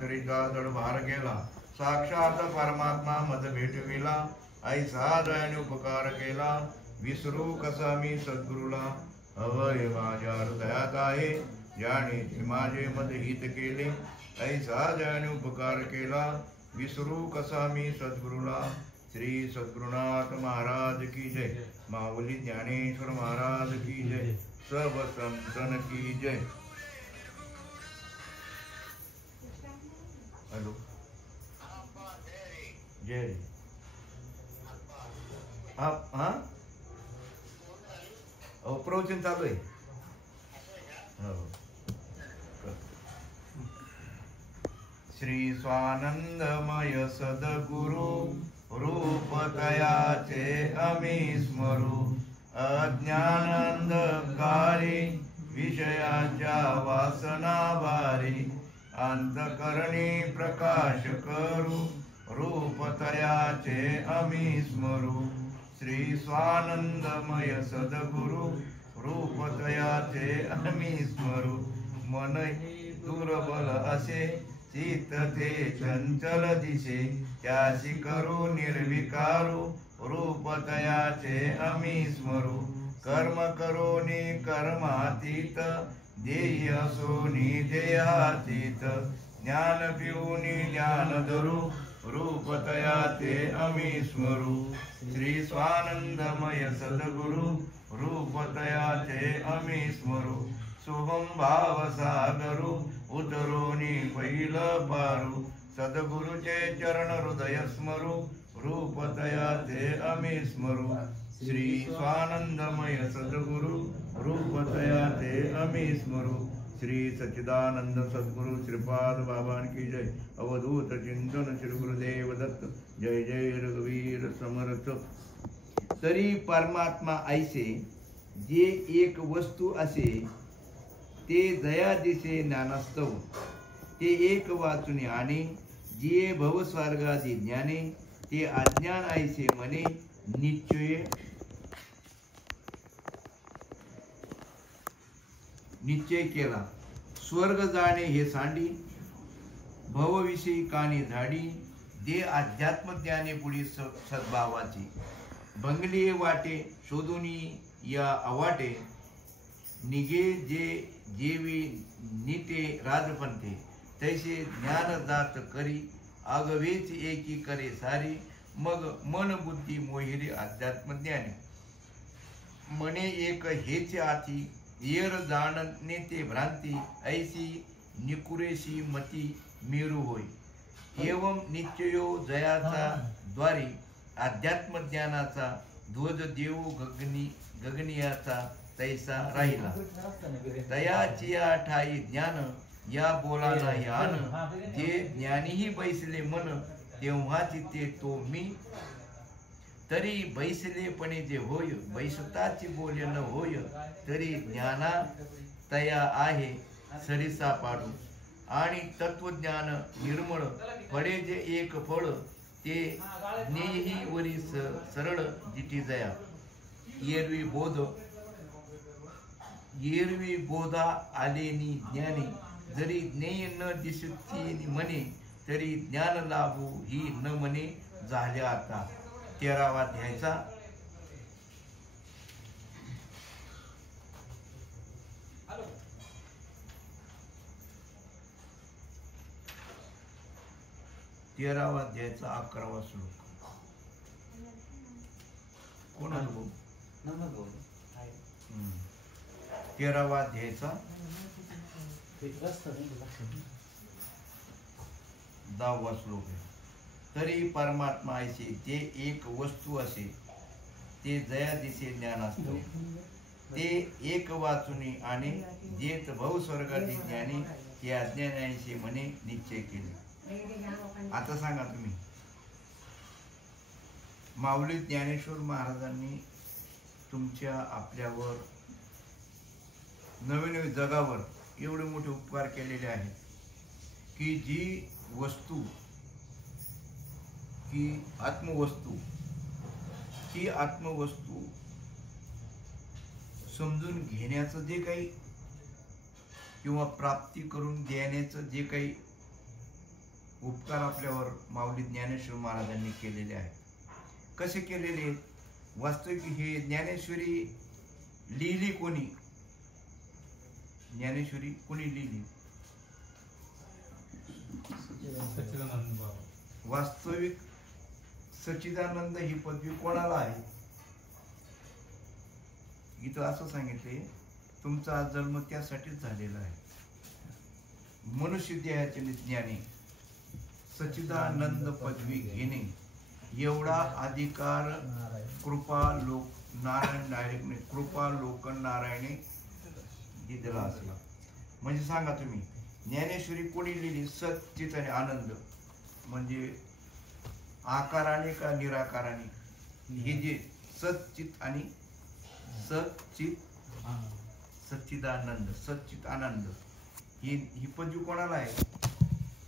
तरीचा जडभार केला, साक्षात परमात्मा मज भेटविला, ऐसा दयाने उपकार केला, विसरू कसा मी सद्गुरूला, अभय माझ्या हृदयात आहे, ज्याने माझे मत हित केले, ऐसा दयाने उपकार केला, विसरू कसा मी सद्गुरूला. श्री सद्गुरुनाथ महाराज की जय, माऊली ज्ञानेश्वर महाराज की जय, सब संतन की जय. हॅलो, जय. हा प्रवचन चालू आहे. श्री स्वानंदमय सद्गुरु रूप तयाचे आम्ही स्मरू, अज्ञानांधकारी विषयाच्या वासना भारी, अंतकरणी प्रकाश करू, रूप तयाचे आम्ही स्मरू. श्री स्वानंदमय सद्गुरु रूप तयाचे आम्ही स्मरू, मन दुर्बल असे चित्त ते चंचल दिसे, त्यासी करू निर्विकारू, रूप तयाचे आम्ही स्मरू. कर्म करोनी कर्मातीत, देही असोनी देहातीत, ज्ञान पिऊनी ज्ञान धरू, रूप तयाचे आम्ही स्मरू. श्री स्वानंदमय सद्गुरु रूप तयाचे आम्ही स्मरू. सोहम भाव सागरू उतरोनी पैल पारू, सद्गुरुचे चरण हृदय स्मरू, रूप तयाचे आम्ही स्मरू. श्री स्वानंदमय सद्गुरु रूप तयाचे आम्ही स्मरू. श्री सच्चिदानंद सद्गुरु श्रीपाद बाबान की जय. अवधूत चिंतन श्री गुरुदेव दत्त. जय जय रघुवीर समर्थ. तरी परमात्मा ऐसे जे एक वस्तू असे, ते दया दिसे ज्ञानास्तव, ते एक वाचुनी आणि जे भवस्वर्गादी ज्ञाने, ते अज्ञान ऐसे म्हणे निश्चय केला. स्वर्ग जाणे हे सांडी, भवविषयी कानी झाडी, दे अध्यात्म ज्ञाने पुढी सद्भावाची, बंगली वाटे शोधुनी या अवाटे, निगे जे जेवी नीते राजपंथे, तैसे ज्ञान जात करी, आगवेच एकी करे सारी, मग मन बुद्धी मोहिरी अध्यात्म ज्ञानी. मने एक हेच आती, येर जाणने ते भ्रांती, ऐसी निकुरेशी मती मेरू होय. एवं निश्चयो जयाचा द्वारी, अध्यात्म ज्ञानाचा ध्वज देऊ गगनियाचा तैसा राहिला. तयाची ठाई ज्ञान, या बोला नाही आन, जे ज्ञानीही बैसले मन, तेव्हाची ते तो मी. तरी बैसलेपणे जे होय, बैसताची बोले न होय, तरी ज्ञाना तया आहे सरिसा पाडू. आणि तत्वज्ञान निर्मळ फळे जे एक फळ, ते नेही वरी सरळ जिटी जया. एरवी बोधा आलेनी ज्ञानी, जरी ज्ञेय न दिसती मने, तरी ज्ञान लाभू ही न मने झाले आता. 13वा अध्यायाचा 11वा श्लोक. कोण बोल? 13वा अध्यायाचा 10वा श्लोक आहे. तरी परमात्मा ऐसे ते एक वस्तू असे, ते जया दिसे ज्ञान असतो, ते एक वाचुनी आणि जेत भवस्वर्गादी ज्ञानी, ते अज्ञानाशी म्हणे निश्चय केले. आता सांगा तुम्ही, माऊली ज्ञानेश्वर महाराजांनी तुमच्या आपल्यावर नवीन नवीन जगावर एवढे मोठे उपकार केलेले आहेत की जी वस्तू, की आत्मवस्तू, ही आत्मवस्तू समजून घेण्याचं जे काही किंवा प्राप्ती करून देण्याचं जे काही उपकार आपल्यावर माऊली ज्ञानेश्वर महाराजांनी केलेले आहेत. कसे केलेले? वास्तविक हे ज्ञानेश्वरी लिहिली कोणी? ज्ञानेश्वरी कोणी लिहिली? वास्तविक सच्चिदानंद ही पदवी कोणाला आहे? इथं असं सांगितले, तुमचा जन्म त्यासाठीच झालेला आहे. मनुष्य देहाचे ज्ञानी सच्चिदानंद पदवी घेणे एवढा अधिकार कृपा लोक नारायण डायरेक्टने कृपा लोक नारायणे दिला असला. म्हणजे सांगा तुम्ही, ज्ञानेश्वरी कोणी लिहिली? सच्चित आणि आनंद, म्हणजे आकाराने का निराकाराने? हे जे सच्चित आणि सच्चिदानंद, सच्चित आनंद, ही पदवी कोणाला आहे?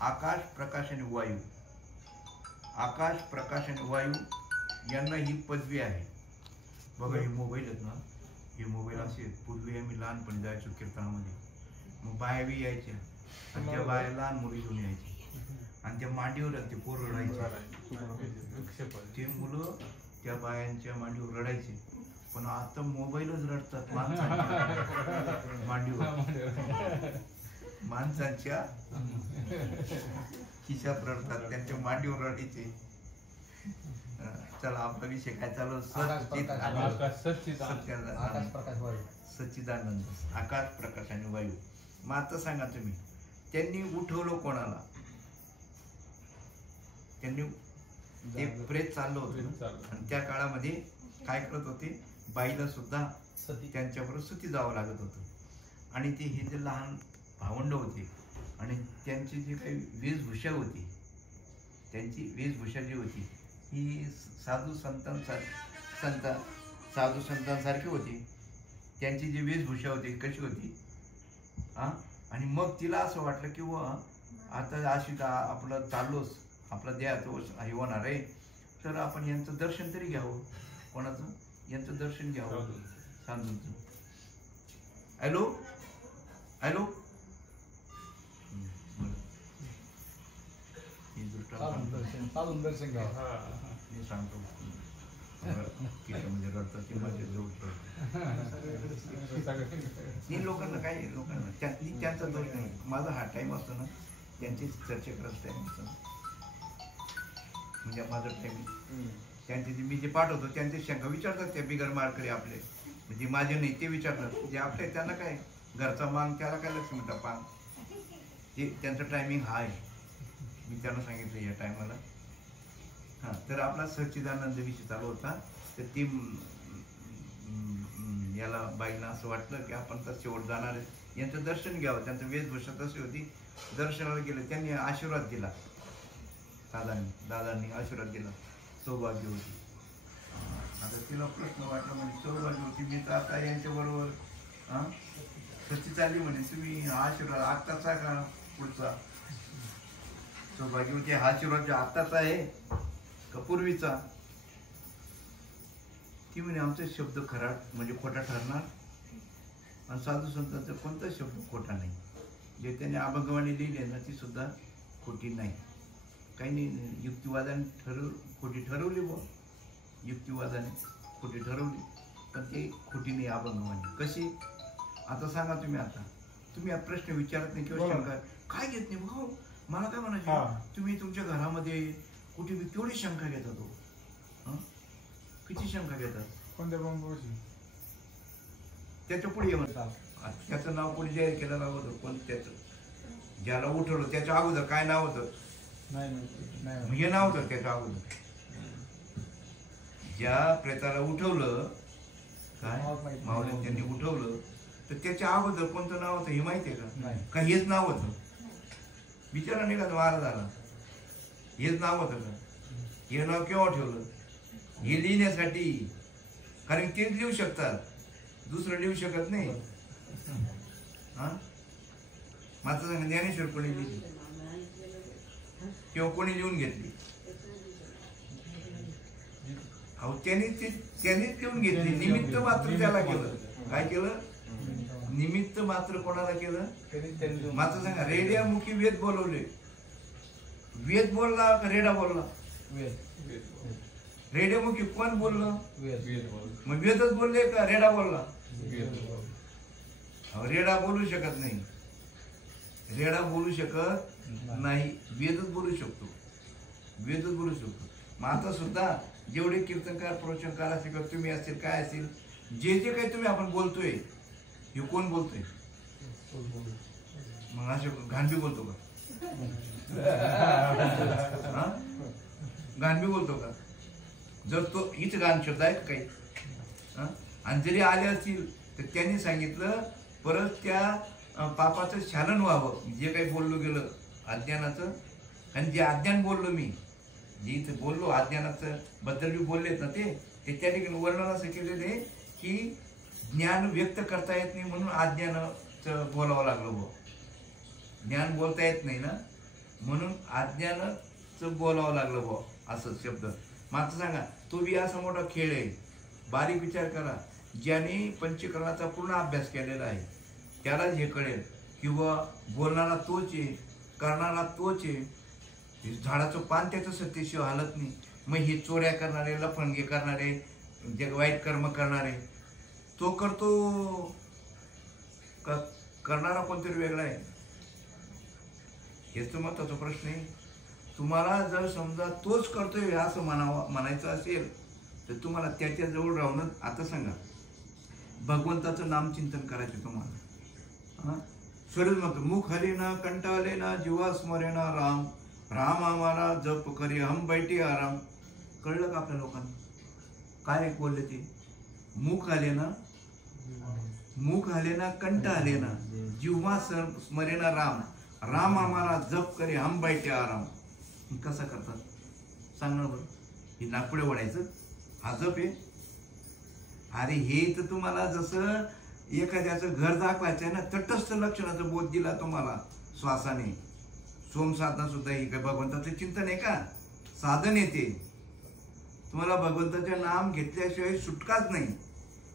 आकाश, प्रकाश आणि वायू. आकाश, प्रकाश आणि वायू यांना ही पदवी आहे. बघा हे मोबाईल आहेत ना, हे मोबाईल असे पूर्वी आम्ही लहानपणी जायचो कीर्तनामध्ये, मग बाया बी यायच्या आणि त्या बाया लहान मुली घेऊन यायची आणि त्या मांडीवर ते पोरं रडायचे. ते मुलं त्या बायांच्या मांडीवर रडायचे. पण आता मोबाईलच रडतात मांडीवर, माणसांच्या खिशात रडतात, त्यांच्या मांडीवर रडायचे. चला आपला विषय काय चालू? सच्चिदानंद, आकाश, प्रकाश आणि वायू. मग आता सांगा तुम्ही, त्यांनी उठवलं कोणाला? त्यांनी एक प्रेत चाललं होतं आणि त्या काळामध्ये काय करत होते? बाईला सुद्धा त्यांच्याबरोबर सती जावं लागत होतं. आणि ते हे जे लहान भावंड होते आणि त्यांची जी काही वेशभूषा होती, त्यांची वेशभूषा जी होती ही साधू संतांसारखी होती. त्यांची जी वेशभूषा होती कशी होती? आणि मग तिला असं वाटलं की आता अशी आपलं चाललोच, आपला देहाचा हे होणार आहे, तर आपण यांचं दर्शन तरी घ्यावं. कोणाचं? यांचं दर्शन घ्यावं साधूंचं. हॅलो हॅलो, दर्शन घ्यावं मी सांगतो. म्हणजे रडतात ते माझ्या जवळ लोकांना काय, लोकांना त्यांचा दोष नाही. माझा हा टाइम असतो ना, त्यांची चर्चा करत टाइम असतो, म्हणजे माझा टाइम त्यांचे मी जे पाठवतो त्यांचे शंका विचारतात ते बिगर मार्करी आपले, म्हणजे माझे नाही ते विचारतात. जे आपले त्यांना काय घरचा मांग, त्याला काय लक्ष मिळतं पांग, ते त्यांचं टायमिंग हा आहे. मी त्यांना सांगितलं या टायमाला. हां, तर आपला सच्चिदानंद विषय चालू होता. तर ती याला बाईला असं वाटलं की आपण तर शेवट जाणार आहे, यांचं दर्शन घ्यावं. त्यांचं वेशभूषा तशी होती. दर्शनाला गेलं, त्यांनी आशीर्वाद दिला. दादांनी आशीर्वाद दिला. सौभाग्य होती. आता तिला प्रश्न वाटला, म्हणजे सौभाग्य होती, मी तर आता यांच्याबरोबर सच्ची चालली म्हणे, तुम्ही आशीर्वाद आत्ताचा का पुढचा? सौभाग्य होती, हा आशीर्वाद जो आत्ताचा आहे का पूर्वीचा? ती म्हणे आमचा शब्द खरा म्हणजे खोटा ठरणार, आणि साधू संतांचा कोणताच शब्द खोटा नाही. जे त्याने अभंगवाणी लिहिले ना ती सुद्धा खोटी नाही. काही नाही, युक्तिवादाने खोटी ठरवली बुवा, युक्तिवादाने खोटी ठरवली, पण ते खोटी नाही अभंगवाणी. कशी? आता सांगा तुम्ही, आता तुम्ही प्रश्न विचारत नाही किंवा शंका काय घेत नाही. भाऊ मला काय म्हणायचं, तुम्ही तुमच्या घरामध्ये कुठे केवढी शंका घेतात हो? किती शंका घेतात? कोणत्या बांबूची? त्याच्या पुढे ये म्हणतात. त्याचं नाव कोणी जाहीर केलं नाव होतं? कोण त्याचं ज्याला उठवलं त्याच्या अगोदर काय नाव होतं? हे नाव होतं त्याच्या अगोदर. ज्या प्रेताला उठवलं काय माऊली त्यांनी उठवलं, तर त्याच्या अगोदर कोणतं नाव होतं हे माहितीये का? का हेच नाव होतं? विचारा नाही का महाराजाला, हेच नाव होतं का? हे नाव केव्हा ठेवलं? हे लिहिण्यासाठी, कारण तेच लिहू शकतात, दुसरं लिहू शकत नाही. हा, माझं सांग, ज्ञानेश्वर कोणी लिहिली किंवा कोणी लिहून घेतली? अहो त्यांनीच लिहून घेतली. निमित्त मात्र त्याला केलं. काय केलं? निमित्त मात्र कोणाला केलं? माझं सांगा, रेड्यामुखी वेद बोलवले. वेद बोलला का रेडा बोलला? वेद. रेड्यामुखी कोण बोललं? वेद. मग वेदच बोलले का रेडा बोलला? वेद. रेडा बोलू शकत नाही, रेडा बोलू शकत नाही, वेदच बोलू शकतो, वेदच बोलू शकतो. मग आता सुद्धा जेवढे कीर्तनकार प्रवचनकार असेल किंवा तुम्ही असेल काय असेल, जे जे काही तुम्ही आपण बोलतोय हे कोण बोलतोय? मग असे घाणबी बोलतो का? घाणबी बोलतो का? जर तो हीच घाण शब्द आहे काही, आणि जरी आले असतील तर त्यांनी सांगितलं परत त्या पापाचं शालन व्हावं. जे काही बोललो गेलं अज्ञानाचं, आणि जे अज्ञान बोललो मी, जे इथे बोललो अज्ञानाचं बद्दल बी बोललेत ना ते त्या ठिकाणी वर्णन असं केलेलं आहे की ज्ञान व्यक्त करता येत नाही म्हणून अज्ञानाचं बोलावं लागलं बुवा. ज्ञान बोलता येत नाही ना म्हणून अज्ञानाचं बोलावं लागलं बुवा असं शब्द. मात्र सांगा तो बी असा मोठा खेळ आहे. बारीक विचार करा, ज्याने पंचकर्माचा पूर्ण अभ्यास केलेला आहे त्यालाच हे कळेल किंवा बोलणारा तोच आहे, करणारा तोच आहे. झाडाचं पान त्याचं सत्यशिवाय हालत नाही. मग हे चोऱ्या करणारे, लफंगे करणारे, जे वाईट कर्म करणारे तो करतो का करणारा कोणतरी वेगळा आहे? हेच महत्वाचा प्रश्न आहे. तुम्हाला जर समजा तोच करतोय असं म्हणायचं असेल तर तुम्हाला त्याच्या जवळ राहून आता सांगा भगवंताचं नामचिंतन करायचं तुम्हाला. स्वरूप म्हणतो मुख हलेना कंटाळलेना जीवा स्मरेना राम, राम आम्हाला जप करी हम बैठी आराम. कळलं का आपल्या लोकांना काय बोलले ते? मुख आलेना, मुख आलेना कंठ आलेना जीवा स्मरेना राम, राम आम्हाला जप करे हम बैठे आराम. कसा करतात सांगणार बरं? हे नागपुढे वडायचं हा जप आहे? अरे हे तर तुम्हाला जसं एखाद्याचं घर दाखवायचं आहे ना, तटस्थ लक्षणाचा बोध दिला तुम्हाला श्वासाने. सोम साधना सुद्धा ही काय भगवंताचं चिंतन आहे का? साधन येते. तुम्हाला भगवंताचे नाम घेतल्याशिवाय सुटकाच नाही.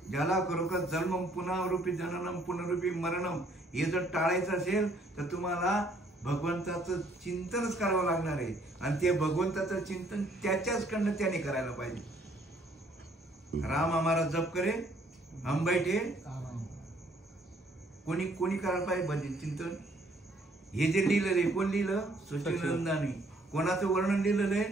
ज्याला खरोखर जन्म पुनरूपी जननम पुनरूपी मरणम हे जर टाळायचं असेल तर तुम्हाला भगवंताचं चिंतनच करावं लागणार आहे. आणि ते भगवंताचं चिंतन त्याच्याचकडनं त्याने करायला पाहिजे. राम आम्हाला जप करे हम बैठे, कोणी कोणी करायला पाहिजे भजन चिंतन? हे जे लिहिलेलं कोण लिहिलं? सच्चिदानंदानी. कोणाचं वर्णन लिहिलेलं आहे?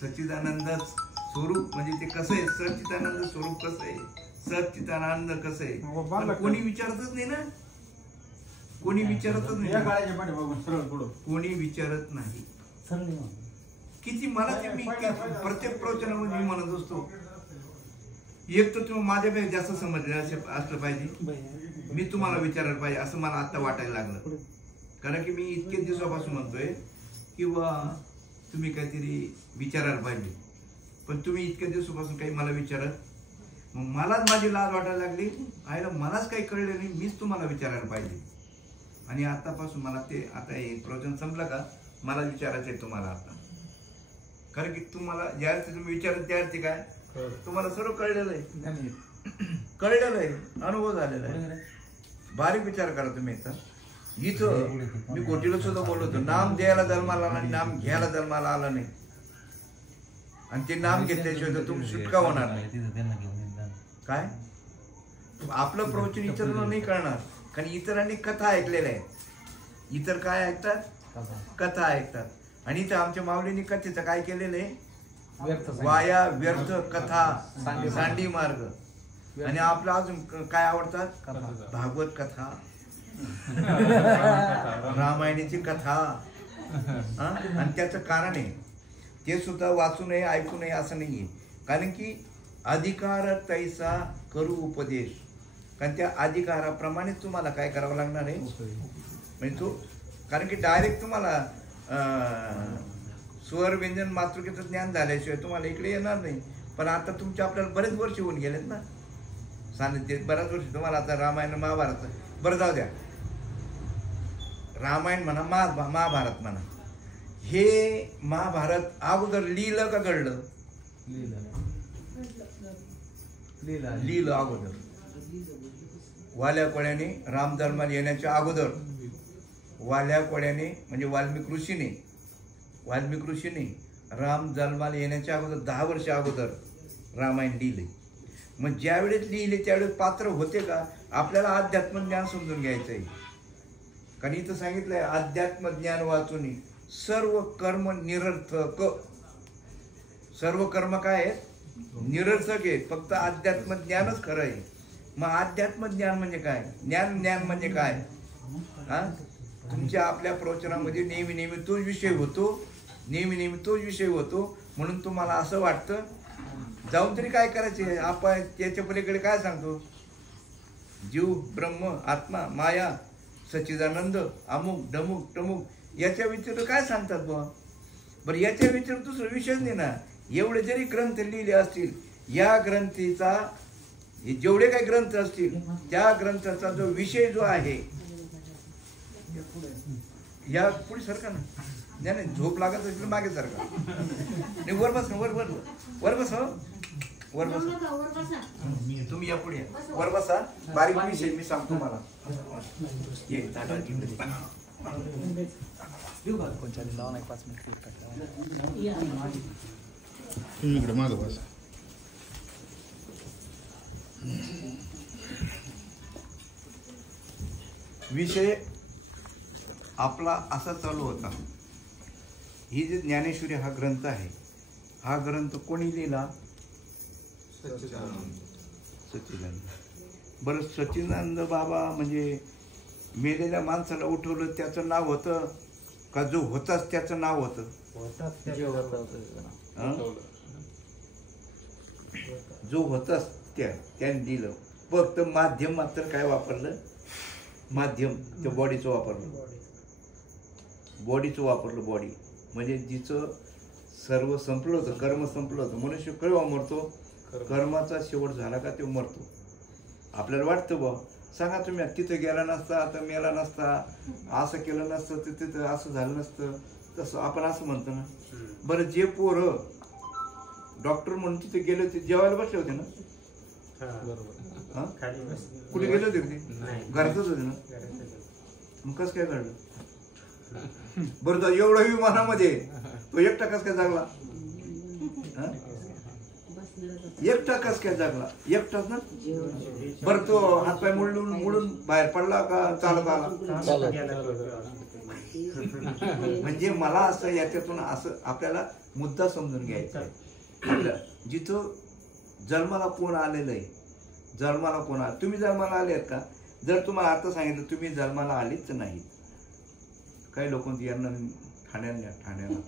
सच्चिदानंद स्वरूप. म्हणजे ते कसं आहे सच्चिदानंद स्वरूप कसं आहे, सच्चिदानंद कसं आहे कोणी विचारतच नाही ना. कोणी विचारतच नाही, कोणी विचारत नाही. किती मला ते मी प्रत्येक प्रवचनामध्ये मी म्हणत असतो एक तर तुम्ही माझ्यापेक्षा जास्त समजले असलं पाहिजे, मी तुम्हाला विचारायला पाहिजे असं मला आता वाटायला लागलं. कारण की मी इतके दिवसापासून म्हणतोय किंवा तुम्ही काहीतरी विचारायला पाहिजे, पण तुम्ही इतक्या दिवसापासून काही मला विचारत, मग मलाच माझी लाज वाटायला लागली. आईला मलाच काही कळलं नाही, मीच तुम्हाला विचारायला पाहिजे. आणि आतापासून मला ते आता हे प्रवचन संपलं का मला विचारायचं आहे तुम्हाला आता. कारण की तुम्हाला ज्यावेळेस तुम्ही विचारत त्यावेळेस काय तुम्हाला सर्व कळलेलं आहे, कळलेलं आहे, अनुभव झालेला आहे. बारीक विचार करा तुम्ही. इथं मी गोटीला सुद्धा बोललो होतो, नाम द्यायला जन्माला आला आणि नाम घ्यायला जन्माला आला नाही. आणि ते नाम घेतल्याशिवाय तर तुम्ही सुटका होणार नाही. काय आपलं प्रवचन इतरांना नाही कळणार, कारण इतरांनी कथा ऐकलेल्या आहेत. इतर काय ऐकतात? कथा ऐकतात. आणि इथं आमच्या माऊलींनी कथेचं काय केलेलं आहे? वाया व्यर्थ कथा सांडी मार्ग. आणि आपलं अजून काय आवडतात? भागवत कथा, रामायणाची कथा. आणि त्याचं कारण आहे ते सुद्धा वाचू नये ऐकू नये असं नाहीये. कारण की अधिकार तैसा करू उपदेश. कारण त्या अधिकाराप्रमाणेच तुम्हाला काय करावं लागणार आहे म्हणजे तो. कारण की डायरेक्ट तुम्हाला स्वर व्यंजन मातृकेचं ज्ञान झाल्याशिवाय तुम्हाला इकडे येणार नाही. पण आता तुमचे आपल्याला बरेच वर्ष होऊन गेलेत ना सानिध्यात, बऱ्याच वर्ष. तुम्हाला आता रामायण महाभारत बरं जाऊ द्या, रामायण म्हणा महाभारत म्हणा, हे महाभारत अगोदर लिहिलं का घडलं? लिहिलं अगोदर. वाल्या कोड्याने राम जन्माला येण्याच्या अगोदर वाल्या कोड्याने म्हणजे वाल्मिक ऋषीने वाल्मिक ऋषीने राम जन्माला येण्याच्या अगोदर 10 वर्ष अगोदर रामायण लिहिले. मग ज्यावेळेस लिहिले त्यावेळेस पात्र होते का? आपल्याला अध्यात्म ज्ञान समजून घ्यायचं आहे. कारण इथं सांगितलंय अध्यात्म ज्ञान वाचून सर्व कर्म निरर्थक. सर्व कर्म काय आहे? निरर्थक आहे. फक्त अध्यात्म ज्ञानच खरं आहे. मग अध्यात्म ज्ञान म्हणजे काय? ज्ञान म्हणजे काय? हा, तुमच्या आपल्या प्रवचनामध्ये नेहमी तोच विषय होतो, नेहमी तोच विषय होतो. म्हणून तुम्हाला असं वाटतं जाऊन तरी काय करायचे? आपण त्याच्या पलीकडे काय सांगतो? जीव, ब्रह्म, आत्मा, माया, सच्चिदानंद, अमुक डमुक टमुक याच्या व्यतिरिक्त काय सांगतात बुवा? बरं, याच्या व्यतिरिक्त दुसरा विषयच नाही ना. एवढे जरी ग्रंथ लिहिले असतील, या ग्रंथीचा जेवढे काही ग्रंथ असतील त्या ग्रंथाचा जो विषय जो आहे, या पुढे सरका ना. नाही झोप लागत असेल मागे सरका. नाही वर बस, वर वर वर बस, वर बस. तुम्ही या पुढे वर बसा. बारीक विषय मी सांगतो मला. इकडे मागं बस. विषय आपला असा चालू होता. ही जे ज्ञानेश्वरी हा ग्रंथ आहे, हा ग्रंथ कोणी लिहिला? सच्चिदानंद. बरं, सच्चिदानंद बाबा म्हणजे मेलेल्या माणसाला उठवलं त्याचं नाव होतं का जो होताच त्याचं नाव होतं? जो होताच त्याने दिलं. फक्त माध्यम मात्र काय वापरलं? माध्यम त्या बॉडीचं वापरलं. बॉडी म्हणजे जिचं सर्व संपलं होतं, कर्म संपलं होतं. मनुष्य केव्हा मरतो? कर्माचा शेवट झाला का तो मरतो. आपल्याला वाटतं बा, सांगा तुम्ही तिथं गेला नसता, आता मेला नसता, असं केलं नसतं, तिथं असं झालं नसतं, तसं आपण असं म्हणतो ना. बरं, जे पोरं डॉक्टर म्हणून तिथे गेले होते जेवायला बसले होते ना? कुठे गेले होते ते? घरातच होते ना? मग कसं काय घडलं? बरं, एवढा विमानामध्ये तो एकटा कस काय जागला? एकटा कस काय जागला? एकटाच ना? बरं, तो हातपाय मुडून बाहेर पडला का चालत आला? म्हणजे मला असं याच्यातून असं आपल्याला मुद्दा समजून घ्यायचा आहे. जिथं जन्माला कोण आलेलं आहे, जन्माला कोण आले? तुम्ही जन्माला आले आहेत का? जर तुम्हाला आता सांगितलं तुम्ही जन्माला आलीच नाही, काही लोक यांना ठाण्याला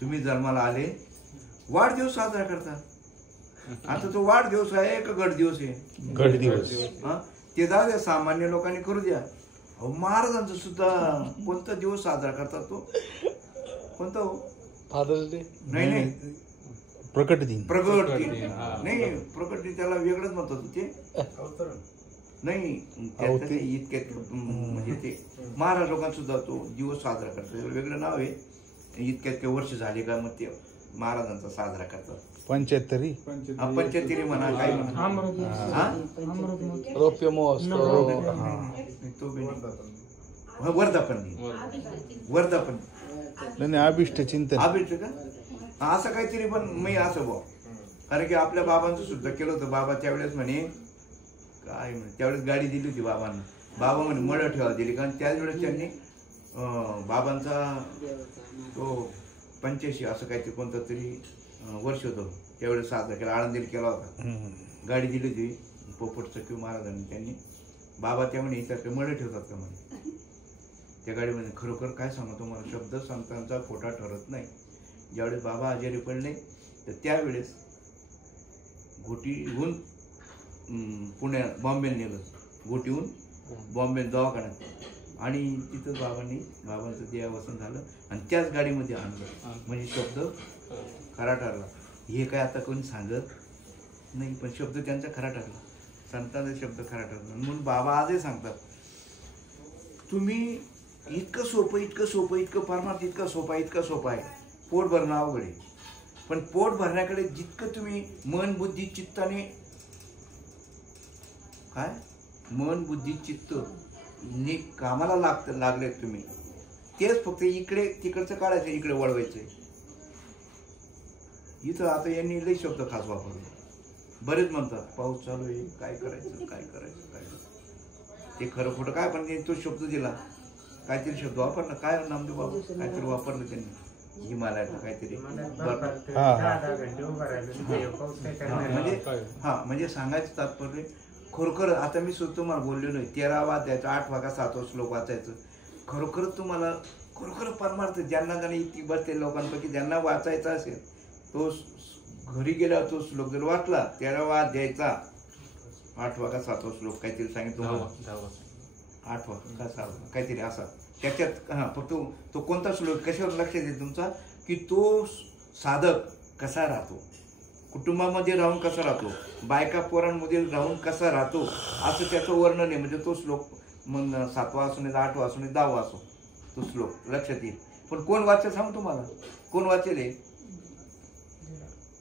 तुम्ही जन्माला आले, वाढदिवस साजरा करता. आता तो वाढदिवस आहे का गडदिवस आहे? गडदिवस. ते जाऊ द्या, सामान्य लोकांनी करू द्या. महाराजांचा सुद्धा कोणता दिवस साजरा करतात? तो कोणता हो? Father's Day? नाही, प्रकट दिन. नाही, प्रकट दिन त्याला वेगळंच म्हणतात ते. नाही, इतक्यात म्हणजे ते महाराज लोकांना सुद्धा तो दिवस साजरा करतात. वेगळं नाव आहे. इतक्यात वर्ष झाले का मग ते महाराजांचा साजरा करतात. 75 म्हणा, काय म्हणा. रौप्य महोत्सव, वर्धापन नाही, अभिष्ट चिंतन. अभिष्ट का? असं काहीतरी. पण मी असं भाऊ, कारण की आपल्या बाबांचं सुद्धा केलं होतं. बाबा त्यावेळेस म्हणे काय म्हणे, त्यावेळेस गाडी दिली होती बाबांना. बाबा म्हणे मळ ठेवा दिली. कारण त्याच वेळेस त्यांनी बाबांचा तो 85 असं काहीतरी कोणतं तरी वर्ष होतं, त्यावेळेस साजरा केला. आळंदीला केला होता. गाडी दिली होती पोपट सखी महाराजांनी. त्यांनी बाबा त्या म्हणे इथं मळ ठेवतात का म्हणे त्या गाडीमध्ये. खरोखर काय सांगतो तुम्हाला, शब्द संतांचा खोटा ठरत नाही. ज्यावेळेस बाबा आजारी पडले तर त्यावेळेस घोटीहून बॉम्बेला नेलं. घोटीहून बॉम्बे दवाखान्यात, आणि तिथं बाबांचं देहावसन झालं आणि त्याच गाडीमध्ये आणलं. म्हणजे शब्द खरा ठरला. हे काय आता कोणी सांगत नाही, पण शब्द त्यांचा खरा ठरला. संतांचा शब्द खरा ठरला. म्हणून बाबा आजही सांगतात, तुम्ही इतकं सोपं परमार्थ इतका सोपा आहे. पोट भरणं अवघड आहे. पण पोट भरण्याकडे जितकं तुम्ही मन बुद्धी चित्ताने कामाला लागले तुम्ही, तेच फक्त इकडे तिकडचं काढायचं, इकडे वळवायचं. इथं आता यांनी लई शब्द खास वापरले. बरेच म्हणतात पाऊस चालू आहे, काय करायचं काय करायचं काय करायचं. ते खरं खोटं काय, पण तो शब्द दिला, काहीतरी शब्द वापरला. काय नामदेव बाबू काहीतरी वापरलं त्यांनी, हिमालयाचं काहीतरी. म्हणजे सांगायचं तात्पर्य खरोखर आता मी सुद्धा तुम्हाला बोललेलो आहे, 13 वाचायचं, 8 का 7 श्लोक वाचायचं. खरोखरच तुम्हाला खरोखर परमार्थ ज्यांना ज्यांना इतकी बसते लोकांपैकी ज्यांना वाचायचा असेल, तो घरी गेल्यावर तो श्लोक जर वाचला, 13वा अध्यायचा 8 का 7 श्लोक काहीतरी सांगितलं, 8 का 7 काहीतरी असा. त्याच्यात फक्त तो कोणता श्लोक कशावर लक्ष देईल तुमचा, की तो साधक कसा राहतो, कुटुंबामध्ये राहून कसा राहतो, बायका पोरांमध्ये राहून कसा राहतो, असं त्याचं वर्णन आहे. म्हणजे तो श्लोक मग 7वा असू नये, 8वा असू नये, 10वा असो, तो श्लोक लक्षात येईल. पण कोण वाचेल सांग तुम्हाला, कोण वाचेल हे?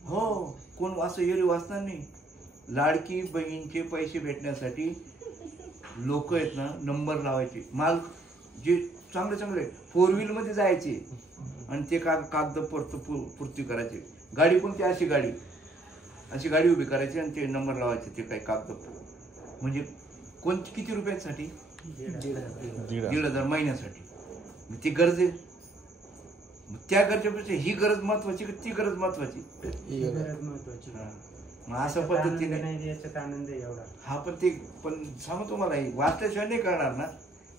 हो, कोण असं एरी वाचणार नाही. लाडकी बहीणचे पैसे भेटण्यासाठी लोक आहेत ना, नंबर लावायचे. माल जे चांगले चांगले 4 व्हीलमध्ये जायचे आणि ते कागद पूर्ती करायचे. गाडी कोणती, अशी गाडी उभी करायची आणि ते नंबर लावायचे, ते काही कागद. म्हणजे कोणती, किती रुपयासाठी? 1,500 महिन्यासाठी. ती गरज आहे. त्या गरजेपेक्षा ही गरज महत्वाची का ती गरज महत्वाची? असं पद्धतीने आनंद एवढा. हा, पण सांगू तुम्हाला, वाचल्याशिवाय नाही करणार ना.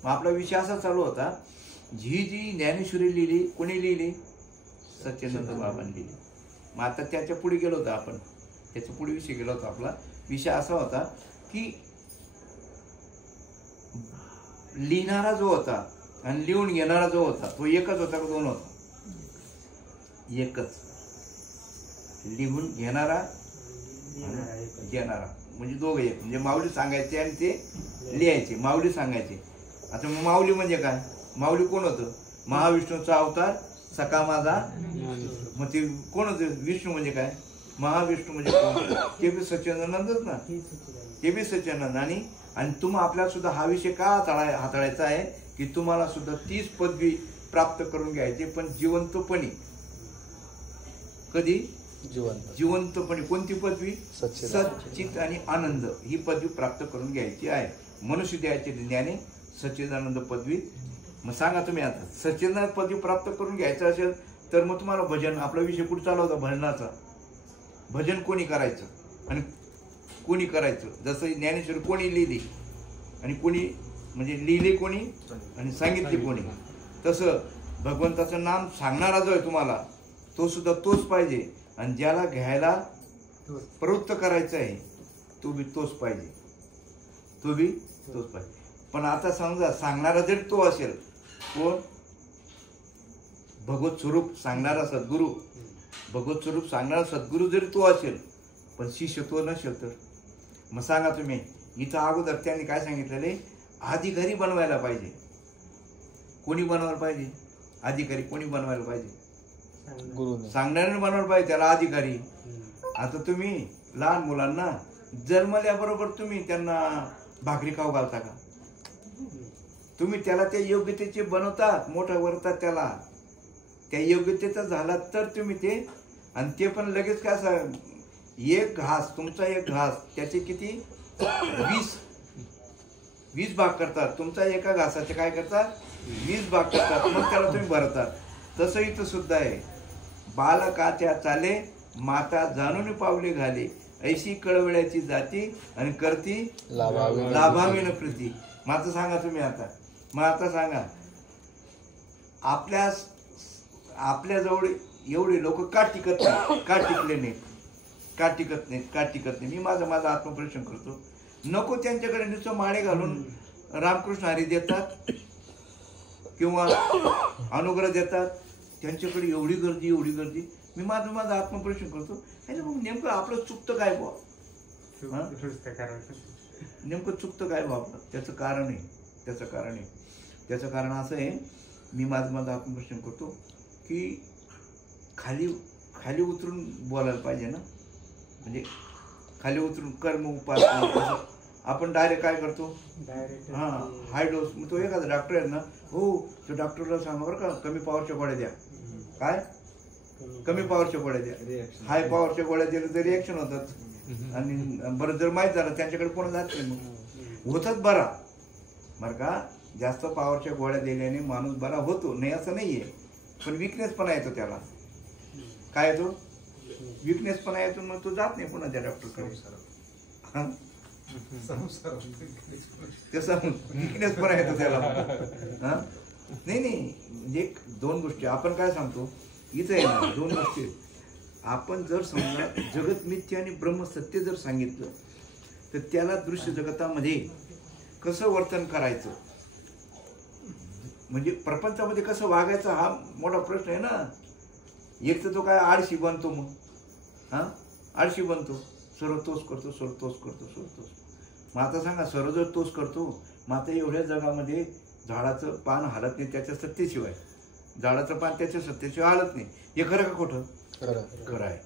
मग आपला विषय असा चालू होता, जी ज्ञानेश्वरी लिहिली, कोणी लिहिली? सच्चिदानंद बाबांनी लिहिली. मग आता त्याच्या पुढे गेलो होतो आपण, त्याच्या पुढे विषय गेला होता. आपला विषय असा होता की लिहिणारा जो होता आणि लिहून घेणारा जो होता, तो एकच होता का 2 होता? एकच. लिहून घेणारा घेणारा म्हणजे दोघं एक. म्हणजे माऊली सांगायचे आणि ते लिहायचे, माऊली सांगायचे. आता माऊली म्हणजे काय? माऊली कोण होतं? महाविष्णूचा अवतार सखा माझा. मग ते कोण होतं? विष्णू म्हणजे काय? महाविष्णू म्हणजे कोण? ते बी सच्चिदानंदच ना, ते बी सच्चिदानंद. आणि तुम्हाला आपल्याला सुद्धा हा विषय का हाताळायचा आहे की तुम्हाला सुद्धा 30 पदवी प्राप्त करून घ्यायची, पण जिवंतपणी. कधी? जिवंतपणे. कोणती पदवी? सच्चित आणि आनंद ही पदवी प्राप्त करून घ्यायची आहे. मनुष्य द्यायचे ज्ञाने सच्चिदानंद पदवी. मग सांगा तुम्ही, आता सच्चिदानंद पदवी प्राप्त करून घ्यायचं असेल तर मग तुम्हाला भजन, आपला विषय कुठे चालू होता? भजनाचा. भजन कोणी करायचं आणि कोणी करायचं? जसं ज्ञानेश्वरी कोणी लिहिली आणि कोणी म्हणजे लिहिले कोणी आणि सांगितले कोणी, तसं भगवंताचं नाम सांगणारा जो आहे तुम्हाला, तो सुद्धा तोच पाहिजे. आणि ज्याला घ्यायला प्रवृत्त करायचं आहे तो बी तोच पाहिजे, तो बी तोच पाहिजे. पण आता समजा सांगणारा जरी तो असेल, कोण? भगवत स्वरूप सांगणारा सद्गुरू, भगवत स्वरूप सांगणारा सद्गुरू जरी तो असेल, पण शिष्य तो नसेल तर मग सांगा तुम्ही. इथं अगोदर त्यांनी काय सांगितलेले? अधिकारी बनवायला पाहिजे. कोणी बनवायला पाहिजे? अधिकारी. कोणी बनवायला पाहिजे? सांगणाऱ्याने बनवायला पाहिजे त्याला अधिकारी. आता तुम्ही लहान मुलांना जन्मल्याबरोबर तुम्ही त्यांना भाकरी खाऊ घालता का? तुम्ही त्याला त्या योग्यतेचे बनवतात, मोठा वरतात त्याला. त्या योग्यतेचा झाला तर तुम्ही ते, आणि ते पण लगेच काय असं एक घास, तुमचा एक घास त्याचे किती 20 भाग करतात. तुमचा एका घासाचे काय करतात? 20 भाग करतात. मग त्याला तुम्ही भरतात. तसं इथं सुद्धा आहे. बालकाच्या चाले माता जाणून पावले घाले, ऐशी कळवळ्याची जाती आणि करती लाभावी न प्रीती. मग आता सांगा तुम्ही, आता सांगा, आपल्याजवळ एवढे लोक का टिकत नाही? का टिकले नाहीत? का टिकत नाहीत? मी माझा आत्मपरीक्षण करतो. नको त्यांच्याकडे नुसतं माळे घालून रामकृष्ण हरी देतात किंवा अनुग्रह देतात, त्यांच्याकडे एवढी गर्दी. मी माझं आत्मपरीक्षण करतो. मग नेमकं आपलं चुकतं काय बुवा? नेमकं चुकतं काय बुवा आपलं? त्याचं कारण असं आहे, मी माझं आत्मपरीक्षण करतो की खाली उतरून बोलायला पाहिजे ना. म्हणजे खाली उतरून कर्म उपासना आपण डायरेक्ट काय करतो, डायरेक्ट हा हाय डोस. मग तो एखादा डॉक्टर आहे ना, हो तो डॉक्टरला सांगा बरं का कमी पॉवरच्या गोळ्या द्या. काय कमी पॉवरच्या गोळ्या द्या. हाय पॉवरच्या गोळ्या दिल्या तर रिॲक्शन होतात. आणि बरं जर माहीत झालं त्यांच्याकडे कोण जात नाही, मग होतात बरा. बरं का जास्त पॉवरच्या गोळ्या दिल्याने माणूस बरा होतो नाही असं नाहीये, पण विकनेस पण येतो त्याला. काय येतो, विकनेस पण येतो. मग तो जात नाही पुन्हा त्या डॉक्टरकडे. तसं विकनेस पण येतो त्याला. नाही नाही म्हणजे दोन गोष्टी आपण काय सांगतो इथं आहे ना, दोन गोष्टी. आपण जर समजा जगत मिथ्या आणि ब्रह्मसत्य जर सांगितलं तर त्याला दृश्य जगतामध्ये कसं वर्तन करायचं, म्हणजे प्रपंचामध्ये कसं वागायचं हा मोठा प्रश्न आहे ना. एक तर तो काय आळशी बनतो, मग हा आळशी बनतो, सर्व तोच करतो, सर्व तोच करतो, सर्व तोच. मग आता सांगा सर्व जर तोच करतो, मग आता एवढ्या जगामध्ये झाडाचं पान हालत नाही त्याच्या सत्तेशिवाय, झाडाचं पान त्याच्या सत्तेशिवाय हालत नाही. हे खरं का खोटं? खरं आहे.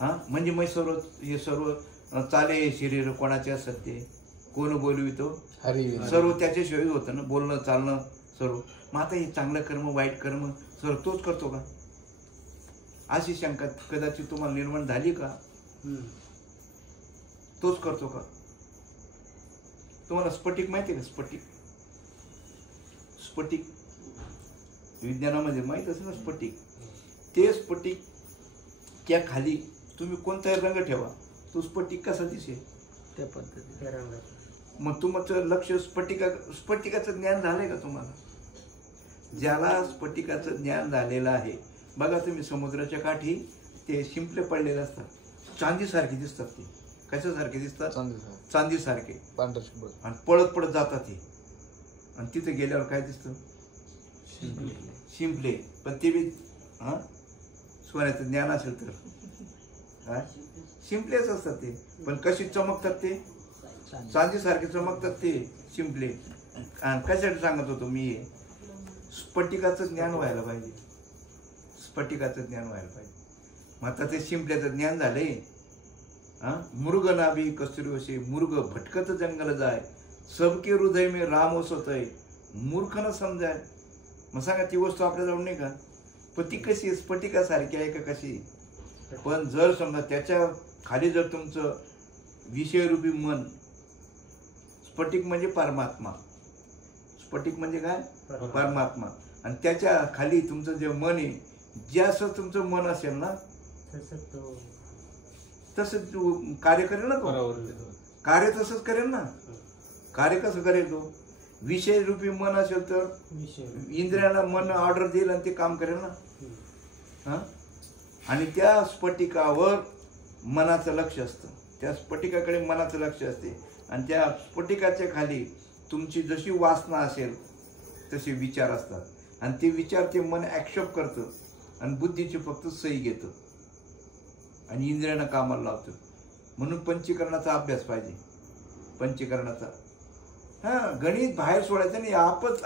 हा म्हणजे मग सर्व हे सर्व चाले शरीर कोणाच्या सत्ते, कोण बोलवितो, सर्व त्याच्याशिवाय होतं ना, बोलणं चालणं सर्व. मग आता हे चांगलं कर्म वाईट कर्म सर्व तोच करतो का, अशी शंका कदाचित तुम्हाला निर्माण झाली का? तोच करतो का? तुम्हाला स्फटिक माहिती आहे का? स्फटिक, स्फटिक विज्ञानामध्ये माहित असेल ना स्फटिक. ते स्फटिक त्या खाली तुम्ही कोणताही रंग ठेवा, तो स्फटिक कसा दिसेल त्या पद्धतीने. मग तुमचं लक्ष स्फटिकाचं ज्ञान झालंय का तुम्हाला? ज्याला स्फटिकाचं ज्ञान झालेलं आहे, बघा तुम्ही समुद्राच्या काठी ते शिंपले पडलेले असतात, चांदीसारखे दिसतात. ते कशासारखे दिसतात? चांदीसारखे. आणि पळत पळत जातात ते, आणि तिथे गेल्यावर काय दिसतं? शिंपले. पण ते बी हा सोन्याचं ज्ञान असेल तर काय शिंपलेच असतात ते, पण कशी चमकतात ते? चांदीसारखे चमकतात ते शिंपले. कशासाठी सांगत होतो मी? स्फटिकाचं ज्ञान व्हायला पाहिजे, स्फटिकाचं ज्ञान व्हायला पाहिजे. मग आता ते शिंपल्याचं ज्ञान झालंय. मुर्ग नाभी कस्तुरी मुर्ग भटकत जंगल जाय, सबके हृदय में राम वसतय, मूर्ख न समजाय. मग सांगा ती वस्तू आपल्याजवळ नाही का? पण ती कशी स्फटिकासारखी आहे का कशी? पण जर समजा त्याच्या खाली जर तुमचं विषयरूपी मन, स्फटिक म्हणजे परमात्मा, स्फटिक म्हणजे काय? परमात्मा. आणि त्याच्या खाली तुमचं जे मन आहे, जसं तुमचं मन असेल ना तसं कार्य करेल ना तो. कार्य तसंच करेल ना. कार्य कसं करेल तो? विषय रूपी मन असेल तर इंद्रियाला मन ऑर्डर देईल आणि ते काम करेल ना. हा आणि त्या स्फटिकावर मनाचं लक्ष असतं, त्या स्फटिकाकडे मनाचं लक्ष असते. आणि त्या स्फटिकाच्या खाली तुमची जशी वासना असेल तसे विचार असतात. आणि ते विचार ते मन ॲक्सेप्ट करतं आणि बुद्धीची फक्त सही घेतं आणि इंद्रियांना कामाला लावतं. म्हणून पंचीकरणाचा अभ्यास पाहिजे, पंचीकरणाचा. गणित बाहेर सोडायचं नाही, आपच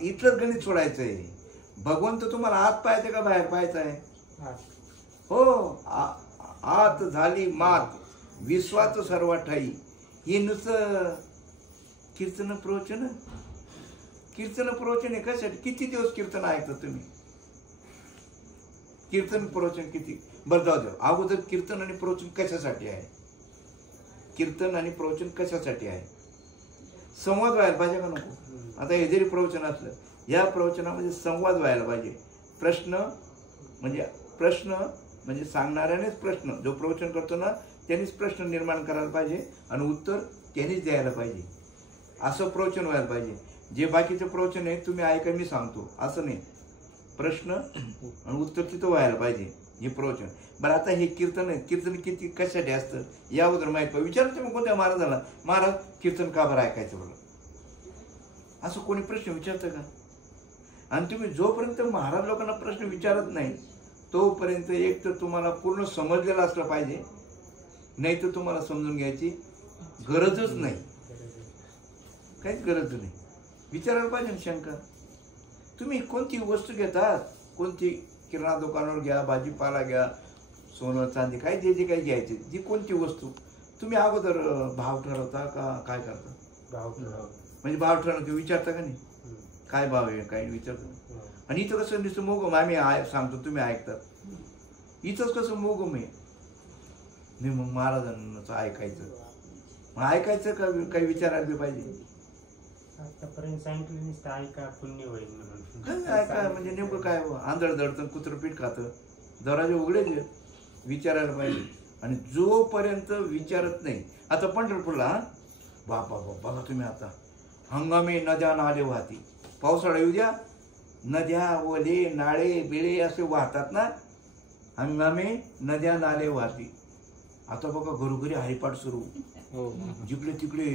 इथलंच गणित सोडायचं आहे. भगवंत तुम्हाला आत पाहायचं का बाहेर पाहायचं आहे? हो, आत झाली मात विश्वाचं सर्व ठाई. हे नुसतं कीर्तन प्रवचन, कीर्तन प्रवचन आहे कशासाठी? किती दिवस कीर्तन ऐकता तुम्ही? कीर्तन प्रवचन किती? बरं जाऊ द्या, अगोदर कीर्तन आणि प्रवचन कशासाठी आहे? कीर्तन आणि प्रवचन कशासाठी आहे? संवाद व्हायला पाहिजे का नको? आता हे जरी प्रवचन असलं, या प्रवचनामध्ये संवाद व्हायला पाहिजे. प्रश्न म्हणजे सांगणाऱ्यानेच प्रश्न, जो प्रवचन करतो ना त्यांनीच प्रश्न निर्माण करायला पाहिजे आणि उत्तर त्यांनीच द्यायला पाहिजे. असं प्रवचन व्हायला पाहिजे. जे बाकीचं प्रवचन आहे तुम्ही ऐका मी सांगतो असं नाही, प्रश्न आणि उत्तर तिथं व्हायला पाहिजे हे प्रवचन. बरं आता हे कीर्तन आहे, कीर्तन किती कशासाठी असतं याबद्दल माहीत पाहिजे. विचारतो तुम्ही कोणत्या महाराजाला, महाराज कीर्तन का बरं ऐकायचं बरं? असं कोणी प्रश्न विचारतं का? आणि तुम्ही जोपर्यंत महाराज लोकांना प्रश्न विचारत नाही तोपर्यंत एक तर तुम्हाला पूर्ण समजलेलं असलं पाहिजे, नाही तर तुम्हाला समजून घ्यायची गरजच नाही, काहीच गरज नाही. विचारायला पाहिजे ना शंका. तुम्ही कोणती वस्तू घेतात, कोणती किराणा दुकानावर घ्या, भाजीपाला घ्या, सोनं चांदी काय जे जे काही घ्यायचे, जी कोणती वस्तू तुम्ही अगोदर भाव ठरवता का काय करता? भाव म्हणजे भाव ठरवतो विचारता का नाही काय भाव आहे काय विचारता? आणि इथं कसं नुसतं मोगम आम्ही सांगतो तुम्ही ऐकतात. इथंच कसं मोगम आहे. मी मग महाराजांचं ऐकायचं. मग ऐकायचं का काही विचारायला पाहिजे? आतापर्यंत सांगितलं नुसतं ऐका पुण्य होईल म्हणून. काय ऐका म्हणजे नेमकं काय आंधळ दडतं कुत्रं पीठ खातं. दरवाजे उघडेच विचारायला पाहिजे. आणि जोपर्यंत विचारत नाही. आता पंढरपूरला बापा बघा तुम्ही आता हंगामी नद्या नाले वाहती. पावसाळा येऊ द्या नद्या ओले नाळे बिळे असे वाहतात ना. हंगामी नद्या नाले वाहती. आता बघा घरोघरी हरिपाठ सुरू. जिकडे तिकडे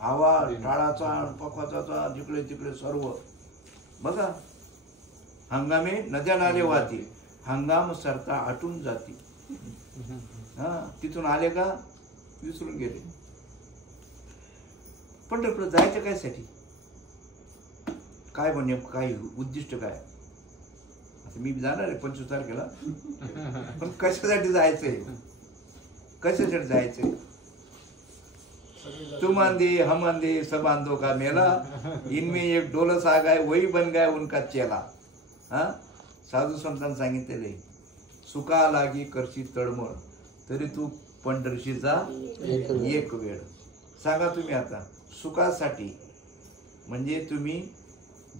आवाज टाळाचा पकवाचा जिकडे तिकडे सर्व बघा. हंगामी नद्या नाले वाहती. हंगाम सरता आटून जाती. हा तिथून आले का विसरून गेले. पंढरपूर जायचं काय साठी? काय म्हणजे काय उद्दिष्ट काय? आता मी जाणार आहे 25 तारखेला. पण कशासाठी जायचंय? कशासाठी जायचंय? तुम आंधे हम आंधे सब आंधो का मेला. इनमें एक डोलस आ गए वही बन गया उनका चेला. हा साधू संतांनी सांगितलेले सुका लागी करशी तळमळ तरी तू पंढरशी जा एक वेळ. सांगा तुम्ही आता सुखासाठी म्हणजे तुम्ही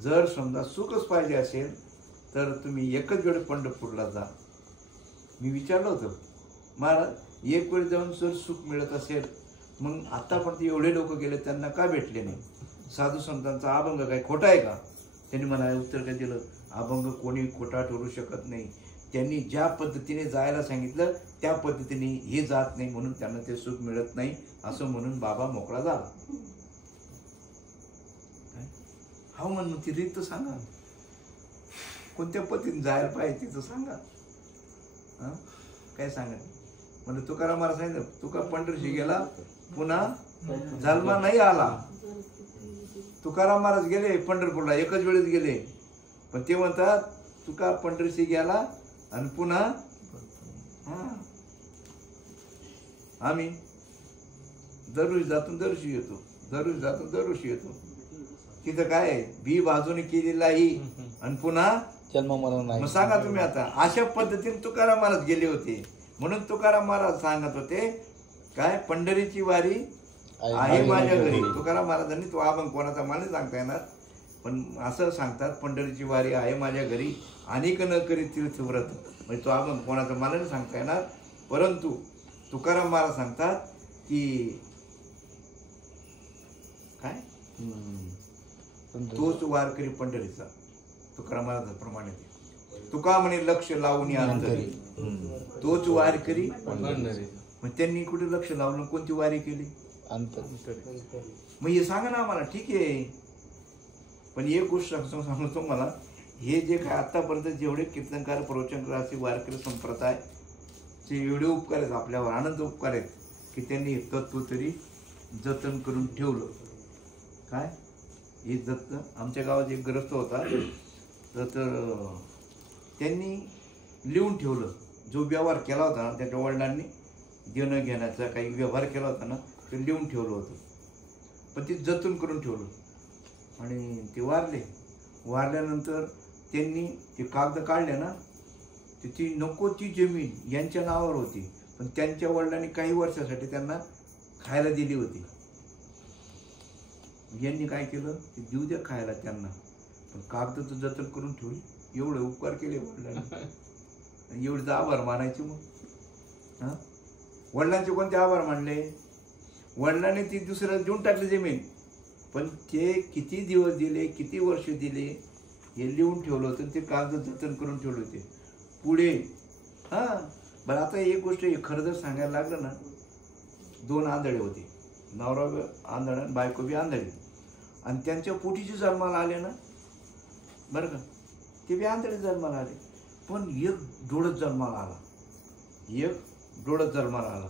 जर समजा सुखच पाहिजे असेल तर तुम्ही एकच वेळ पंढरपूरला जा. मी विचारलं होतं महाराज एक वेळ जाऊन जर सुख मिळत असेल मग आतापर्यंत एवढे लोक गेले त्यांना का भेटले नाही? साधू संतांचा अभंग काय खोटा आहे का? त्यांनी मला उत्तर काय दिलं अभंग कोणी खोटा ठरू शकत नाही. त्यांनी ज्या पद्धतीने जायला सांगितलं त्या पद्धतीने हे जात नाही म्हणून त्यांना ते सुख मिळत नाही असं म्हणून बाबा मोकळा झाला. हा म्हणून ती रीत सांगा कोणत्या पद्धतीने जायला पाहिजे तिथं सांगा. हा काय सांगा म्हणजे तुकाराम महाराज सांगितलं तुका पंढरशी गेला पुन्हा जन्मा नाही आला. तुकाराम महाराज गेले पंढरपूरला एकच वेळेस गेले पण ते म्हणतात तुका पंढरशी गेला आणि पुन्हा आम्ही दररोज जातो दरवर्षी येतो दररोज जातो दरवर्षी येतो. तिथं काय बी बाजूने केलेलाही आणि पुन्हा जन्म मरण नाही. मग सांगा तुम्ही आता अशा पद्धतीने तुकाराम महाराज गेले होते म्हणून तुकाराम महाराज सांगत होते काय पंढरीची वारी आहे माझ्या घरी. तुकाराम महाराजांनी तो अभंग कोणाचा मला नाही सांगता येणार पण असं सांगतात पंढरीची वारी आहे माझ्या घरी अनेक न करी तीर्थव्रत. म्हणजे तो अभंग कोणाचा मला नाही सांगता येणार परंतु तुकाराम महाराज सांगतात की काय तोच वारकरी पंढरीचा. तुकाराम महाराजाप्रमाणे तुका म्हणे लक्ष लावून अंतरी तोच वारकरी पंढरी. मग त्यांनी कुठे लक्ष लावलं कोणती वारी केली? मग हे सांगा ना आम्हाला ठीक आहे. पण एक गोष्ट सांगतो मला हे जे काय आतापर्यंत जेवढे कीर्तनकार प्रवचनकार असे वारकरी संप्रदाय ते एवढे उपकार आहेत आपल्यावर आनंद उपकार आहेत की त्यांनी हे तत्व तरी जतन करून ठेवलं. काय हे जतन आमच्या गावात एक ग्रस्त होता तर त्यांनी लिहून ठेवलं जो व्यवहार केला होता ना त्याच्या वडिलांनी देणं घेण्याचा काही व्यवहार केला होता ना ते लिहून ठेवलं होतं पण ते जतन करून ठेवलं. आणि ते वारल्यानंतर त्यांनी ते कागद काढले ना ती नको ती जमीन यांच्या नावावर होती पण त्यांच्या वडिलांनी काही वर्षासाठी त्यांना खायला दिली होती. यांनी काय केलं ते देऊ द्या खायला त्यांना पण कागद तर जतन करून ठेवली. एवढे उपकार केले वडिलांनी एवढे आभार मानायचे. मग वडिलांचे कोणते आभार मानले? वडिलांनी ती दुसऱ्याला देऊन टाकली जमीन पण ते किती दिवस दिले किती वर्ष दिले हे लिहून ठेवलं होतं ते कागद जतन करून ठेवले होते पुढे. बरं आता एक गोष्ट खरं जर सांगायला लागलं ना 2 आंधळे होते नवरा आंधळा आणि बायको बी आंधळी आणि त्यांच्या पोटीचे जन्माला आले ना बरं का ते बी आंधळे जन्माला आले पण एक डोळत जन्माला आला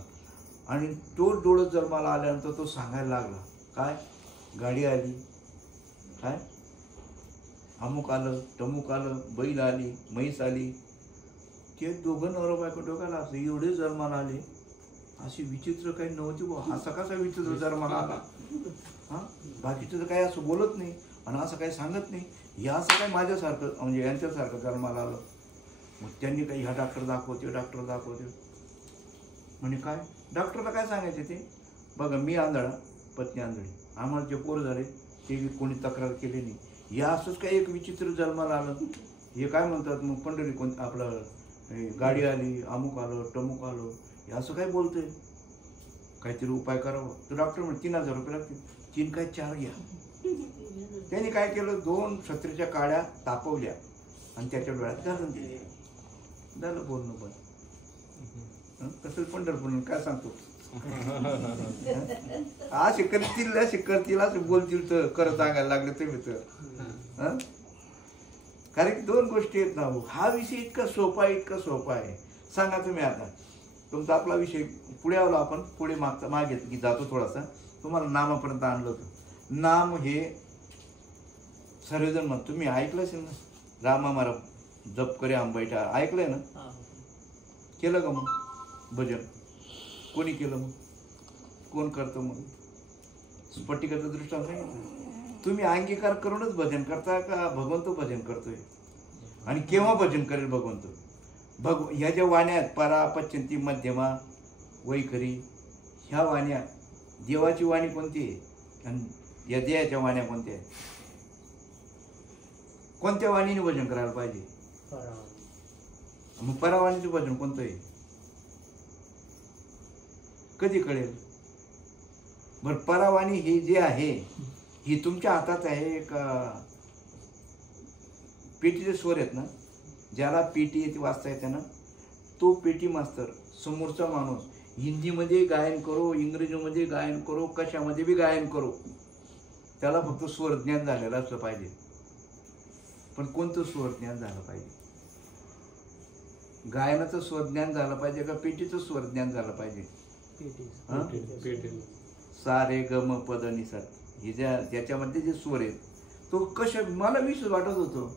आणि तो डोळत जन्माला आल्यानंतर तो सांगायला लागला काय गाडी आली काय अमुक आलं तमुक आलं बैल आली म्हैस आली. ते दोघं नवरा बायको डोक्याला असं एवढे जन्माला आले अशी विचित्र काही नव्हती बुवा. असा कसा विचित्र जन्माला आला? हा, बाकीचं तर काही असं बोलत नाही आणि असं काही सांगत नाही. हे असं काय माझ्यासारखं म्हणजे यांच्यासारखं जन्माला आलं. मग त्यांनी काही ह्या डॉक्टर दाखवते म्हणजे काय डॉक्टरला काय सांगायचे ते? बघा मी आंधळा, पत्नी आंधळी, आम्हाला जे पोर झाले ते कोणी तक्रार केली नाही. हे असंच काही एक विचित्र जन्माला आलं. हे काय म्हणतात मग पंढरी कोण आपलं गाडी आली, अमुक आलं, टमुक आलं, हे असं काय बोलतंय? काहीतरी उपाय करावा. तर डॉक्टर म्हणजे 3,000 रुपये लागतील. 3 काय 4 घ्या. त्यांनी काय केलं, 2 छत्रीच्या काड्या तापवल्या आणि त्याच्या डोळ्यात घालून दिले. झालं बोलणं पण. कसं पंढरपूर काय सांगतो असे करतील असं बोलतील तर खरं सांगायला लागले तुम्ही तर. कारण 2 गोष्टी आहेत ना. हा विषय इतका सोपा आहे. सांगा तुम्ही आता तुमचा आपला विषय पुढे आलो आपण. पुढे मागे जातो थोडासा. तुम्हाला नामापर्यंत आणलं होतं. नाम हे सर्वजण म्हणतो. तुम्ही ऐकलं असेल ना, रामा मारा जप करे आंबाईटा, ऐकलंय ना? केलं का मग भजन? कोणी केलं मग? कोण करतं मग? स्फटिकाचा दृष्टांत सांगितलं. तुम्ही अंगीकार करूनच भजन करता का भगवंत भजन करतोय? आणि केव्हा भजन करेल भगवंत? ह्या ज्या वाण्या आहेत, परा, पच्चंती, मध्यमा, वैखरी, ह्या वाण्या, देवाची वाणी कोणती आहे आणि या देवाच्या वाण्या कोणत्या आहेत? कोणत्या वाणीने भजन करायला पाहिजे? मग परावाणीचं भजन कोणतं आहे? कधी कळेल बरं? परावाणी ही जी आहे ही तुमच्या हातात आहे का? पेटीचे स्वर आहेत ना, ज्याला पेटी येते वाचता येते ना, तो पेटी मास्तर समोरचा माणूस हिंदीमध्ये गायन करो, इंग्रजीमध्ये गायन करो, कशामध्ये बी गायन करो, त्याला फक्त स्वर ज्ञान झालेलं असलं पाहिजे. पण कोणतं स्वर ज्ञान झालं पाहिजे? गायनाचं स्वर ज्ञान झालं पाहिजे का पेटीचं स्वर ज्ञान झालं पाहिजे? सारे गम पद निसा हे ज्याच्यामध्ये जे स्वर आहेत तो कशा, मला विश्वास वाटत होतं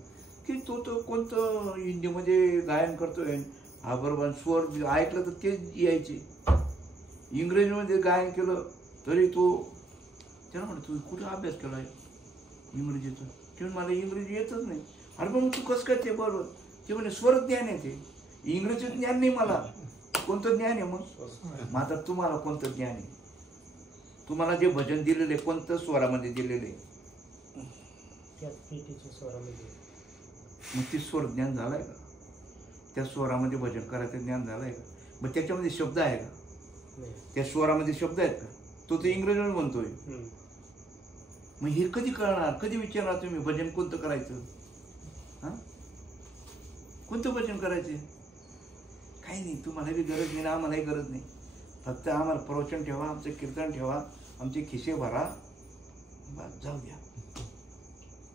की तो कोणतं हिंदीमध्ये गायन करतोय, हा बरोबर स्वर ऐकलं तर तेच यायचे. इंग्रजीमध्ये गायन केलं तरी तो त्याला म्हणतो तू कुठं अभ्यास केला आहे इंग्रजीचा? ते मला इंग्रजी येतच नाही. अरे मग तू कसं काय ते बरोबर? ते म्हणे स्वर ज्ञान आहे, ते इंग्रजी ज्ञान नाही मला. कोणतं ज्ञान आहे मग? आता तुम्हाला कोणतं ज्ञान आहे? तुम्हाला जे भजन दिलेले कोणतं स्वरामध्ये दिलेले? मग ते स्वर ज्ञान झालाय का? त्या स्वरामध्ये भजन करायचं ज्ञान झालंय का? मग त्याच्यामध्ये शब्द आहे का? त्या स्वरामध्ये शब्द आहेत का? तो तर इंग्रजीमध्ये म्हणतोय. मग हे कधी कळणार? कधी विचारणार तुम्ही भजन कोणतं करायचं? हा, कोणतं भजन करायचं? काही नाही, तुम्हाला बी गरज नाही, आम्हालाही गरज नाही. फक्त आम्हाला प्रवचन ठेवा, आमचं कीर्तन ठेवा, आमचे खिसे भरा, बस जाऊ द्या.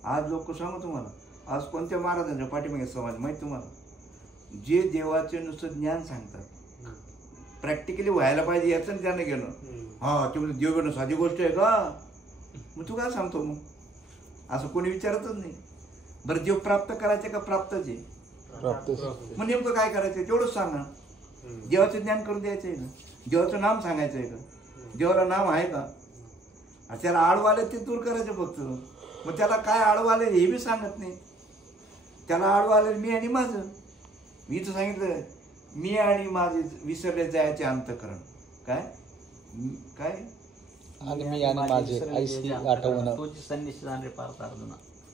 आज लोक सांगू तुम्हाला, आज कोणत्या महाराजांच्या पाठीमागे समाज माहिती तुम्हाला? जे देवाचे नुसतं ज्ञान सांगतात, प्रॅक्टिकली व्हायला पाहिजे याचं त्यानं गेलं. हा ते म्हणजे देव घेणं साधी गोष्ट आहे का? मग तू काय सांगतो मग? असं कोणी विचारतच नाही. बरं देव प्राप्त करायचे का प्राप्तच आहे? मग नेमकं काय करायचं तेवढंच सांगा. देवाचं ज्ञान करून द्यायचं आहे का? देवाचं नाम सांगायचं आहे का? देवाला नाम आहे का? त्याला आडवाले ते दूर करायचं फक्त. मग त्याला काय आडवाले हे बी सांगत नाही. त्याला आडवाले मी आणि माझं. मी तर सांगितलं मी आणि माझे विसरले जायचे अंतःकरण. काय काय आणि मी आणि माझे आईशी आठवण,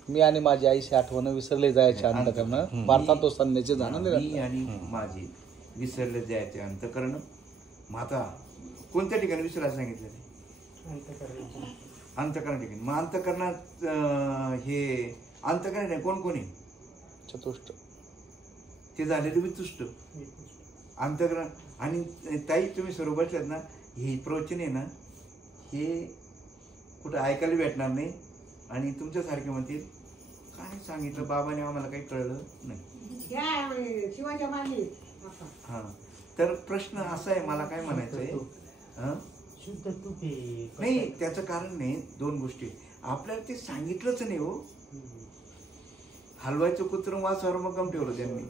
मी आणि माझी आईशी आठवण विसरले जायचे अंतःकरण, भारतात तो संन्यासी जाणं. मी आणि माझे विसरले जायचे अंतःकरण. मग आता कोणत्या ठिकाणी विसरायला सांगितलं? अंतःकरण ठिकाणी. मग अंतःकरणात हे अंतःकरण आहे कोण कोणी? चतुष्ट, ते झालेले बी तुष्ट अंतःकरण. आणि ताई तुम्ही सर्व बसल्यात ना, हे प्रवचन आहे ना, हे कुठं ऐकायला भेटणार नाही. आणि तुमच्यासारखे म्हणतील काय सांगितलं बाबाने, आम्हाला काही कळलं नाही. हा, तर प्रश्न असा आहे, मला काय म्हणायचंय, नाही त्याचं कारण नाही. 2 गोष्टी आपल्याला ते सांगितलंच नाही हो. हलवायचं कुत्रं वासावर मग गम ठेवलं त्यांनी.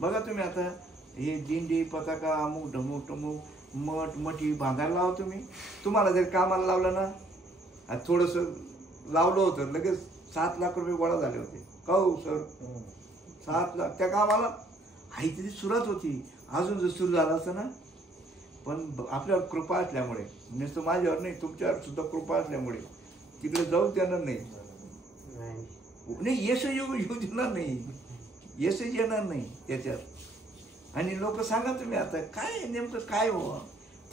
बघा तुम्ही आता हे दिंडी पताका अमुक ढमुक टमुक मठी बांधायला लावा तुम्ही. तुम्हाला जर कामाला लावलं ना, थोडंसं लावलं होतं लगेच 7 लाख रुपये गोळा झाले होते. का हो सर? 7 लाख त्या कामाला आई तिची सुरुवात होती. अजून जर सुरू झालं असतं ना, पण आपल्यावर कृपा असल्यामुळे, नुसतं माझ्यावर नाही तुमच्यावर सुद्धा कृपा असल्यामुळे तिकडे जाऊ देणार नाही. यश येऊ देणार नाही, यशच येणार नाही त्याच्यात. आणि लोक सांगा तुम्ही आता काय नेमकं काय हो,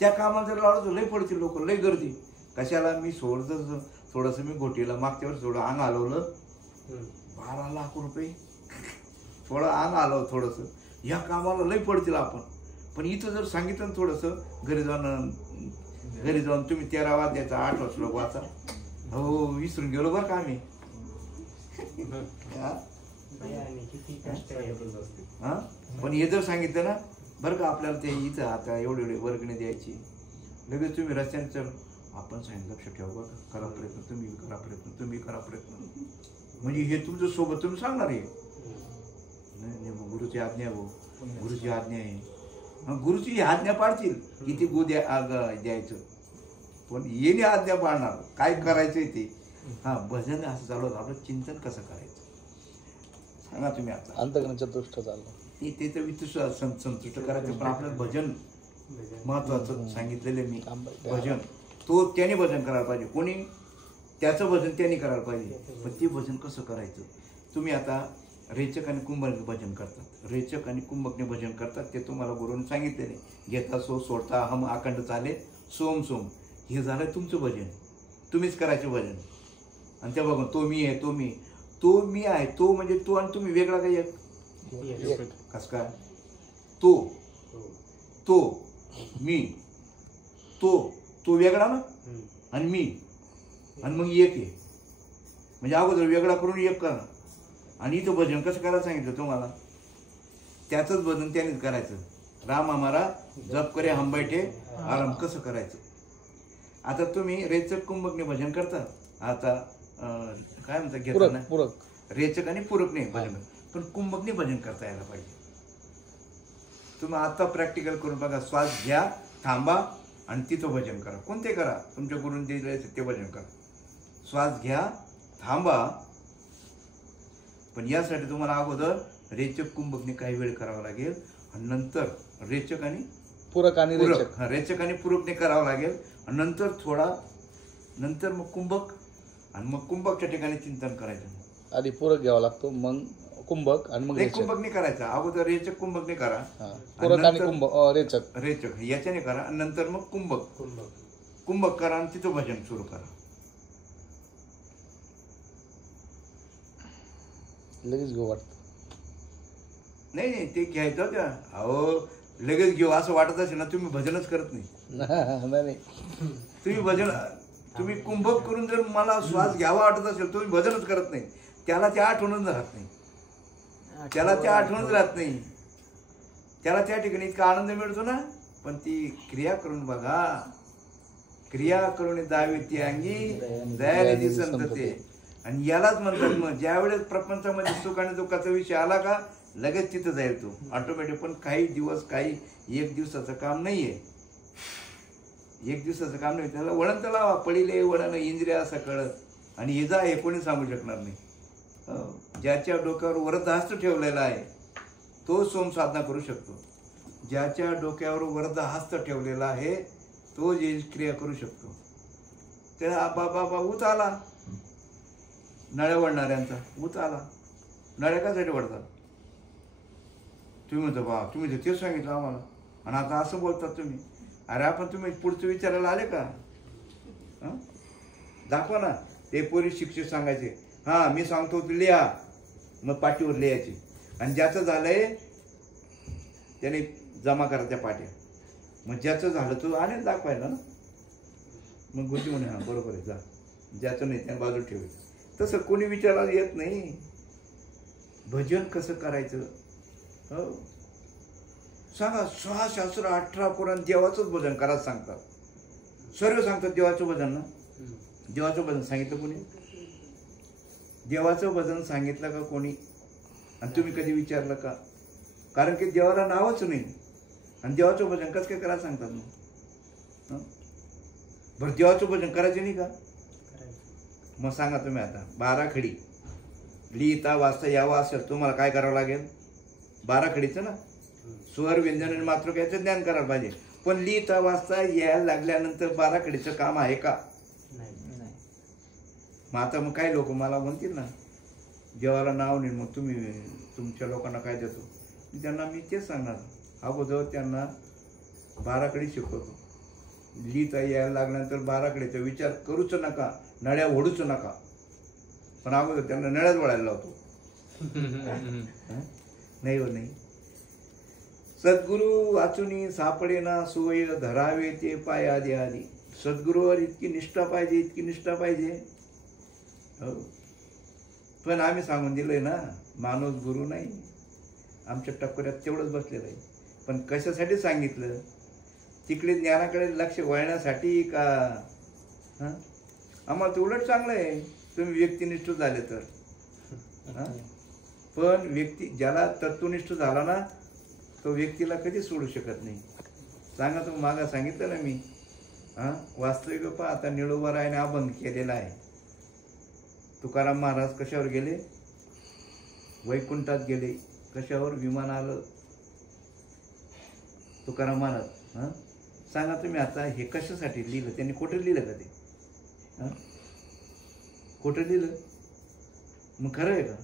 त्या कामाला जर लावलं तर लय पडतील लोक, लय गर्दी. कशाला मी थोडंसं मी घोटीला मागच्या वेळेस थोडं अंग हलवलं, 12 लाख रुपये थोडं अंग हलवलं थोडंसं. या कामाला लय पडतील आपण. पण इथं जर सांगितलं थोडंसं घरी जाऊन तुम्ही 13 वाजल्याचा 8 श्लोक वाचा, हो विसरून गेलो बरं का आम्ही. पण हे जर सांगितलं ना बरं का आपल्याला ते इथं आता एवढे वर्गणी द्यायची, लगेच तुम्ही रस्त्याने चल आपण सांगितलं लक्ष ठेवा बरं, करा प्रयत्न, तुम्ही करा प्रयत्न. म्हणजे हे तुमच्या सोबत तुम्ही सांगणार आहे. नाही मग गुरुची आज्ञा हो, गुरुची आज्ञा आहे. गुरुची आज्ञा पाळतील किती द्यायचं, पण येणे आज्ञा पाळणार काय करायचंय ते. भजन असं चालू होतं. आपलं चिंतन कसं करायचं सांगा तुम्ही. आता अंतःकरण चतुष्ट चाललं ते तर वितुष्ट संतुष्ट करायचं, पण आपलं भजन महत्वाचं सांगितलेलं मी. भजन तो त्याने भजन करायला पाहिजे, कोणी त्याचं भजन त्याने करायला पाहिजे. पण ते भजन कसं करायचं. तुम्ही आता रेचक आणि कुंभकने भजन करतात, रेचक आणि कुंभकने भजन करतात, ते तुम्हाला गुरुने सांगितलेले. घेता सो सोडता हम अखंड चाले सोम सोम, हे झालं तुमचं भजन. तुम्हीच करायचं भजन. आणि त्या बघा तो मी आहे, तो मी आहे, तो म्हणजे तो आणि तुम्ही वेगळा काही एक कस काय. तो मी, तो वेगळा ना, आणि मी, आणि मग एक आहे. म्हणजे अगोदर वेगळा करून एक करा. आणि इथं भजन कसं करायला सांगितलं तुम्हाला, त्याचंच भजन त्यानेच करायचं. राम आम्हाला जप करे हम बैठे आराम, कसं करायचं. आता तुम्ही रेचक कुंभकने भजन करता. आता काय म्हणतात घेताना रेचक आणि पूरकने भजन, पण कुंभकने भजन करता यायला पाहिजे. तुम्ही आता प्रॅक्टिकल करून बघा. श्वास घ्या, थांबा आणि तिथं भजन करा. कोणते करा, तुमच्या गुरुने दिले ते भजन करा. श्वास घ्या, थांबा. पण यासाठी तुम्हाला अगोदर रेचक कुंभकने काही वेळ करावं लागेल, आणि नंतर रेचक आणि पूरक आणि रेचक आणि पूरकने करावं लागेल. आणि नंतर मग कुंभक, आणि मग कुंभकच्या ठिकाणी चिंतन करायचं. आधी पूरक घ्यावा लागतो, मग कुंभक, आणि मग कुंभकने करायचं. अगोदर रेचक कुंभकने करा, पूरक आणि रेचक याच्याने करा, आणि नंतर मग कुंभक करा, आणि तिथं भजन सुरू करा. लगेच घेऊ वाटत नाही ते घ्यायचं का. अहो लगेच घेऊ असं वाटत असेल ना, तुम्ही भजनच करत नाही. तुम्ही भजन, तुम्ही कुंभक करून जर मला श्वास घ्यावा वाटत असेल, तुम्ही भजनच करत नाही. त्याला त्या आठवणच राहत नाही, त्याला त्या ठिकाणी इतका आनंद मिळतो ना. पण ती क्रिया करून बघा, क्रिया करून जावी ती अंगी दयानिधी संतते. आणि यालाच म्हणतात मग ज्यावेळेस प्रपंचामध्ये सुख आणि दुःखाचा विषय आला का लगेच तिथं जाईल तो ऑटोमॅटिक. पण काही दिवस, काही एक दिवसाचं काम नाहीये, एक दिवसाचं काम नाही. त्याला वळण तर लावा, पडिले वळण इंद्रिया असं कळत. आणि हे जा, हे कोणी सांगू शकणार नाही. ज्याच्या डोक्यावर वरदहस्त ठेवलेला आहे तो सोम साधना करू शकतो. ज्याच्या डोक्यावर वरदहस्त ठेवलेला आहे तो जे क्रिया करू शकतो. त्या बाबा ऊत आला, नळ्या वळणाऱ्यांचा ऊत आला. नळ्या कशासाठी वळतात तुम्ही म्हणता, बा तुम्ही तेच सांगितलं आम्हाला, आणि आता असं बोलतात तुम्ही. अरे आपण तुम्ही पुढचं विचारायला आले का. दाखवा ना. ते पोरी शिक्षक सांगायचे, हां मी सांगतो तू लिहा, मग पाठीवर लिहायची. आणि ज्याचं झालंय त्याने जमा करा त्या पाट्या. मग ज्याचं झालं तो आले दाखवायला ना. मग गुरुजी म्हणे हां बरोबर आहे, जा. ज्याचं नाही त्याने बाजूला ठेवायचं. तसं कोणी विचारायला येत नाही. भजन कसं करायचं हो सांगा. 6 शास्त्र 18 पुराण देवाचंच भजन करायला सांगतात. सर्व सांगतात देवाचं भजन ना. देवाचं भजन सांगितलं कोणी. देवाचं भजन सांगितलं का कोणी. आणि तुम्ही कधी विचारलं का. कारण की देवाला नावच नाही, आणि देवाचं भजन कसं काय करायला सांगतात मग. हं? बरं देवाचं भजन करायचं नाही का? करायचं. मग सांगा तुम्ही आता 12 खडी लिहिता वाचता यावं असेल तुम्हाला काय करावं लागेल? 12 खडीचं ना स्वर व्यंजन आणि मातृक याचं ज्ञान करायला पाहिजे. पण लिहिता वाचता यायला लागल्यानंतर 12 खडीचं काम आहे का? नाही. मग आता मग काही लोक मला म्हणतील ना देवाला नाव नाही, मग तुम्ही तुमच्या लोकांना काय देतो? त्यांना मी तेच सांगणार, अगोदर त्यांना 12 खडी शिकवतो. लिहिता यायला लागल्यानंतर 12 खडीचा विचार करूच नका, नळ्या ओढूच नका, पण अगोदर त्यांना नळ्यात वळायला लावतो. नाही हो नाही. सद्गुरु वाचुनी सापडेना सोय, धरावे ते पाय आधी आधी. सद्गुरूवर इतकी निष्ठा पाहिजे, इतकी निष्ठा पाहिजे. हो, पण आम्ही सांगून दिलंय ना माणूस गुरु नाही. आमच्या टकोऱ्यात तेवढंच बसलेलं आहे. पण कशासाठी सांगितलं? तिकडे ज्ञानाकडे लक्ष वळण्यासाठी का? हां, आम्हाला तर उलट चांगलं आहे तुम्ही व्यक्तिनिष्ठ झाले तर. हां, पण व्यक्ती ज्याला तत्वनिष्ठ झाला ना तो व्यक्तीला कधी सोडू शकत नाही. सांगा तुम्ही, मागा सांगितलं ना मी. हां, वास्तविक पहा आता निळोबारायाने अभंग केलेला आहे. तुकाराम महाराज कशावर गेले? वैकुंठात गेले. कशावर? विमान आलं तुकाराम महाराज. हां, सांगा तुम्ही आता हे कशासाठी लिहिलं? त्यांनी कुठे लिहिलं का ते? हां, कुठे लिहिलं? मग खरं आहे का?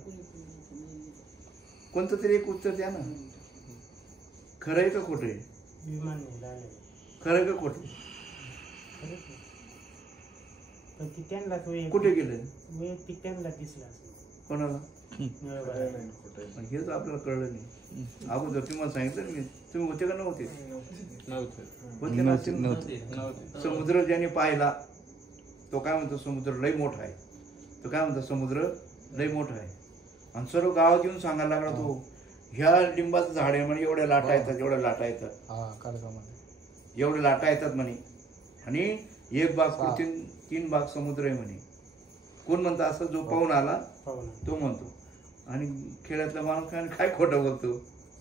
कोणतं तरी एक उत्तर द्या ना. खरं आहे का खोटं आहे? विमान नाही आले. खरं आहे का खोटं आहे? खरंच आहे. पण ती त्यांनाच कुठे गेलं? वैयक्तिक त्यांना दिसलं असेल. कोणाला? निळोबारायाला. पण हेच आपल्याला कळलं नाही. अगोदर तुम्हाला सांगितलं ना मी. तुम्ही होते का नव्हते? होते ना? समुद्र ज्याने पाहिला तो काय म्हणतो? समुद्र लय मोठा आहे. तो काय म्हणतो? समुद्र लय मोठा आहे. आणि सर्व गावात येऊन सांगायला लागला तो, ह्या लिंबाचं झाड आहे म्हणे, एवढ्या लाटा येतात, एवढ्या लाटा येतात, एवढ्या लाटा येतात म्हणे. आणि एक बाग पृथ्वी, 3 बाग समुद्र आहे म्हणे. कोण म्हणतं असं? जो पाहून आला तो म्हणतो. आणि खेड्यातला माणूस काय खोटं बोलतो?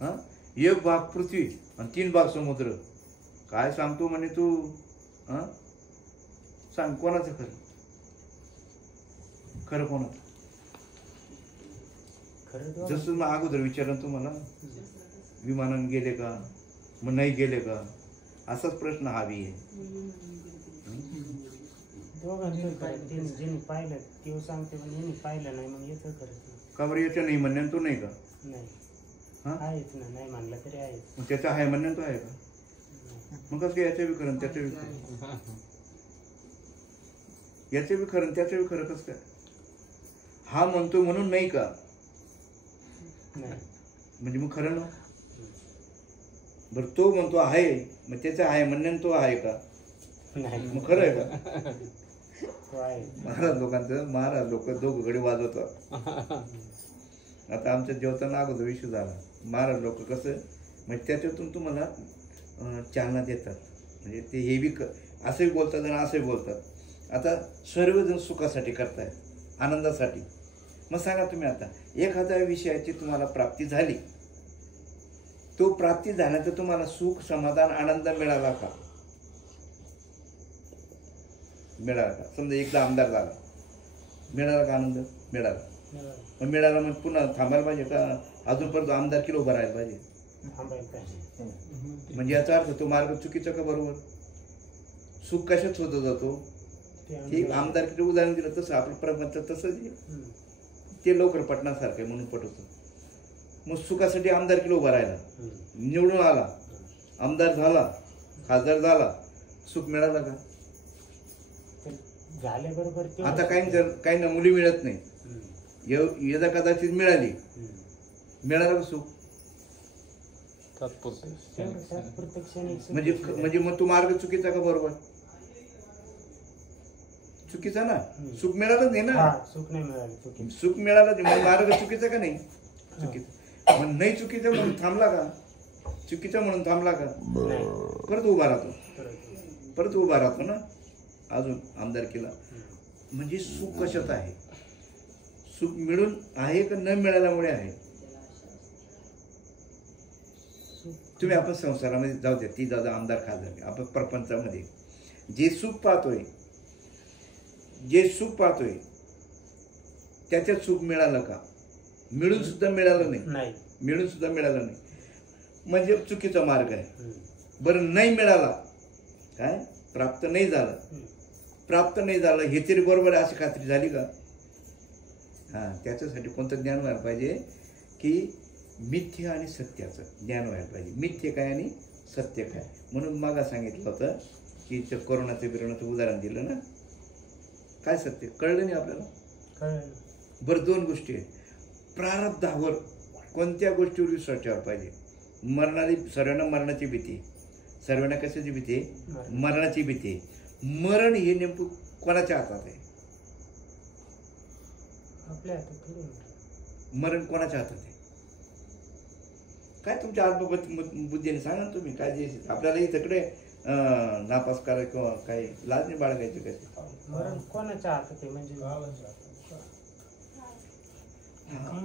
हां, 1 भाग पृथ्वी आणि 3 भाग समुद्र. काय सांगतो म्हणे तू? हां, सांग कोणाचं खरं? खरं कोणाचं? जसं मग अगोदर विचारलं तुम्हाला, विमानानं गेले का? मग नाही गेले का? असाच प्रश्न हवी आहे. ज्यांनी पाहिलं ते सांगते, पण यांनी पाहिलं नाही मग याचं खरं का बरं? याच्या नाही म्हणण्यान तो नाही का? नाही. हां, आहेच ना, नाही मानलं तरी आहेच. मग त्याचा आहे म्हणण्यान तो आहे का? मग कसं काय याच्या विखरण त्याच्या विखरण? याचे बी खरं त्याचे बी खरं कसं काय? हा म्हणतो म्हणून नाही का? नाही. म्हणजे मग खरं ना? बरं, तो म्हणतो आहे, मग त्याचं आहे म्हणण्यान तो आहे का? नाही. मग खरं आहे का? तो आहे. महाराज लोक दोघकडे वाजवतात. आता आमच्या जेवताना अगोदर विषय झाला. महाराज लोक कसं म्हणजे त्याच्यातून तुम्हाला चालना देतात. म्हणजे ते हे बी असंही बोलतात आणि असंही बोलतात. आता सर्वजण सुखासाठी करतायत, आनंदासाठी. मग सांगा तुम्ही आता, एखाद्या विषयाची तुम्हाला प्राप्ती झाली, तो प्राप्ती झाल्यानंतर तुम्हाला सुख, समाधान, आनंद मिळाला का? मिळाला का? समजा एकदा आमदार झाला, मिळाला का आनंद? मिळाला. मग मिळाला मग पुन्हा थांबायला पाहिजे का? अजूनपर्यंत आमदार किलो उभं राहायला पाहिजे? म्हणजे याचा अर्थ तो मार्ग चुकीचा का बरोबर? सुख कशाच होत जातो? ते आमदार किती उदाहरण दिलं तसं आपलं प्रपंच तसंच ते लवकर पटण्यासारखं म्हणून पटवतो. मग सुखासाठी आमदार किलो उभा राहिला, निवडून आला, आमदार झाला, खासदार झाला, सुख मिळाला का? झाले बरोबर. आता काही ना मुली मिळत नाही, यदा कदाचित मिळाली, मिळालं का सुख? म्हणजे मग तो मार्ग चुकीचा का बरोबर? चुकीचा ना. सुख मिळालं नाही ना. सुख नाही मिळालं. सुख मिळालं नाही मग मार्ग चुकीचा का नाही? चुकीचा. मग नाही चुकीचं म्हणून थांबला का? चुकीचं म्हणून थांबला का? परत उभा राहतो, परत उभा राहतो ना अजून आमदारकीला. म्हणजे सुख कशात आहे? सुख मिळून आहे का न मिळाल्यामुळे आहे? तुम्ही आपण संसारामध्ये जाऊ द्या, ती जाऊ द्या, आमदार खासदार, आपण प्रपंचामध्ये जे सुख पाहतोय त्याच्यात सुख मिळालं का? मिळून सुद्धा मिळालं नाही. मिळून सुद्धा मिळालं नाही म्हणजे चुकीचा मार्ग आहे. बरं नाही मिळाला, काय प्राप्त नाही झालं हे तरी बरोबर आहे अशी खात्री झाली का? त्याच्यासाठी कोणतं ज्ञान व्हायला पाहिजे की मिथ्य आणि सत्याचं ज्ञान व्हायला पाहिजे. मिथ्य काय आणि सत्य काय. म्हणून मागा सांगितलं होतं की कोरोनाचं बिरोनाचं उदाहरण दिलं ना. काय सत्य कळलं नाही आपल्याला. बरं 2 गोष्टी आहेत. प्रारब्धावर कोणत्या गोष्टीवर विश्वास ठेवायला पाहिजे. सर्वांना मरणाची भीती, सर्वांना कशाची भीती? मरणाची भीती. मरण हे नेमकं कोणाच्या हातात आहे? आपल्या हातात. मरण कोणाच्या हातात आहे? काय तुमच्या आत्मबुद्धीने सांगा ना तुम्ही काय जे आपल्याला इकडे नापास करा किंवा काही लाज नाही बाळगायची कशी. मरण कोणाच्या हातात आहे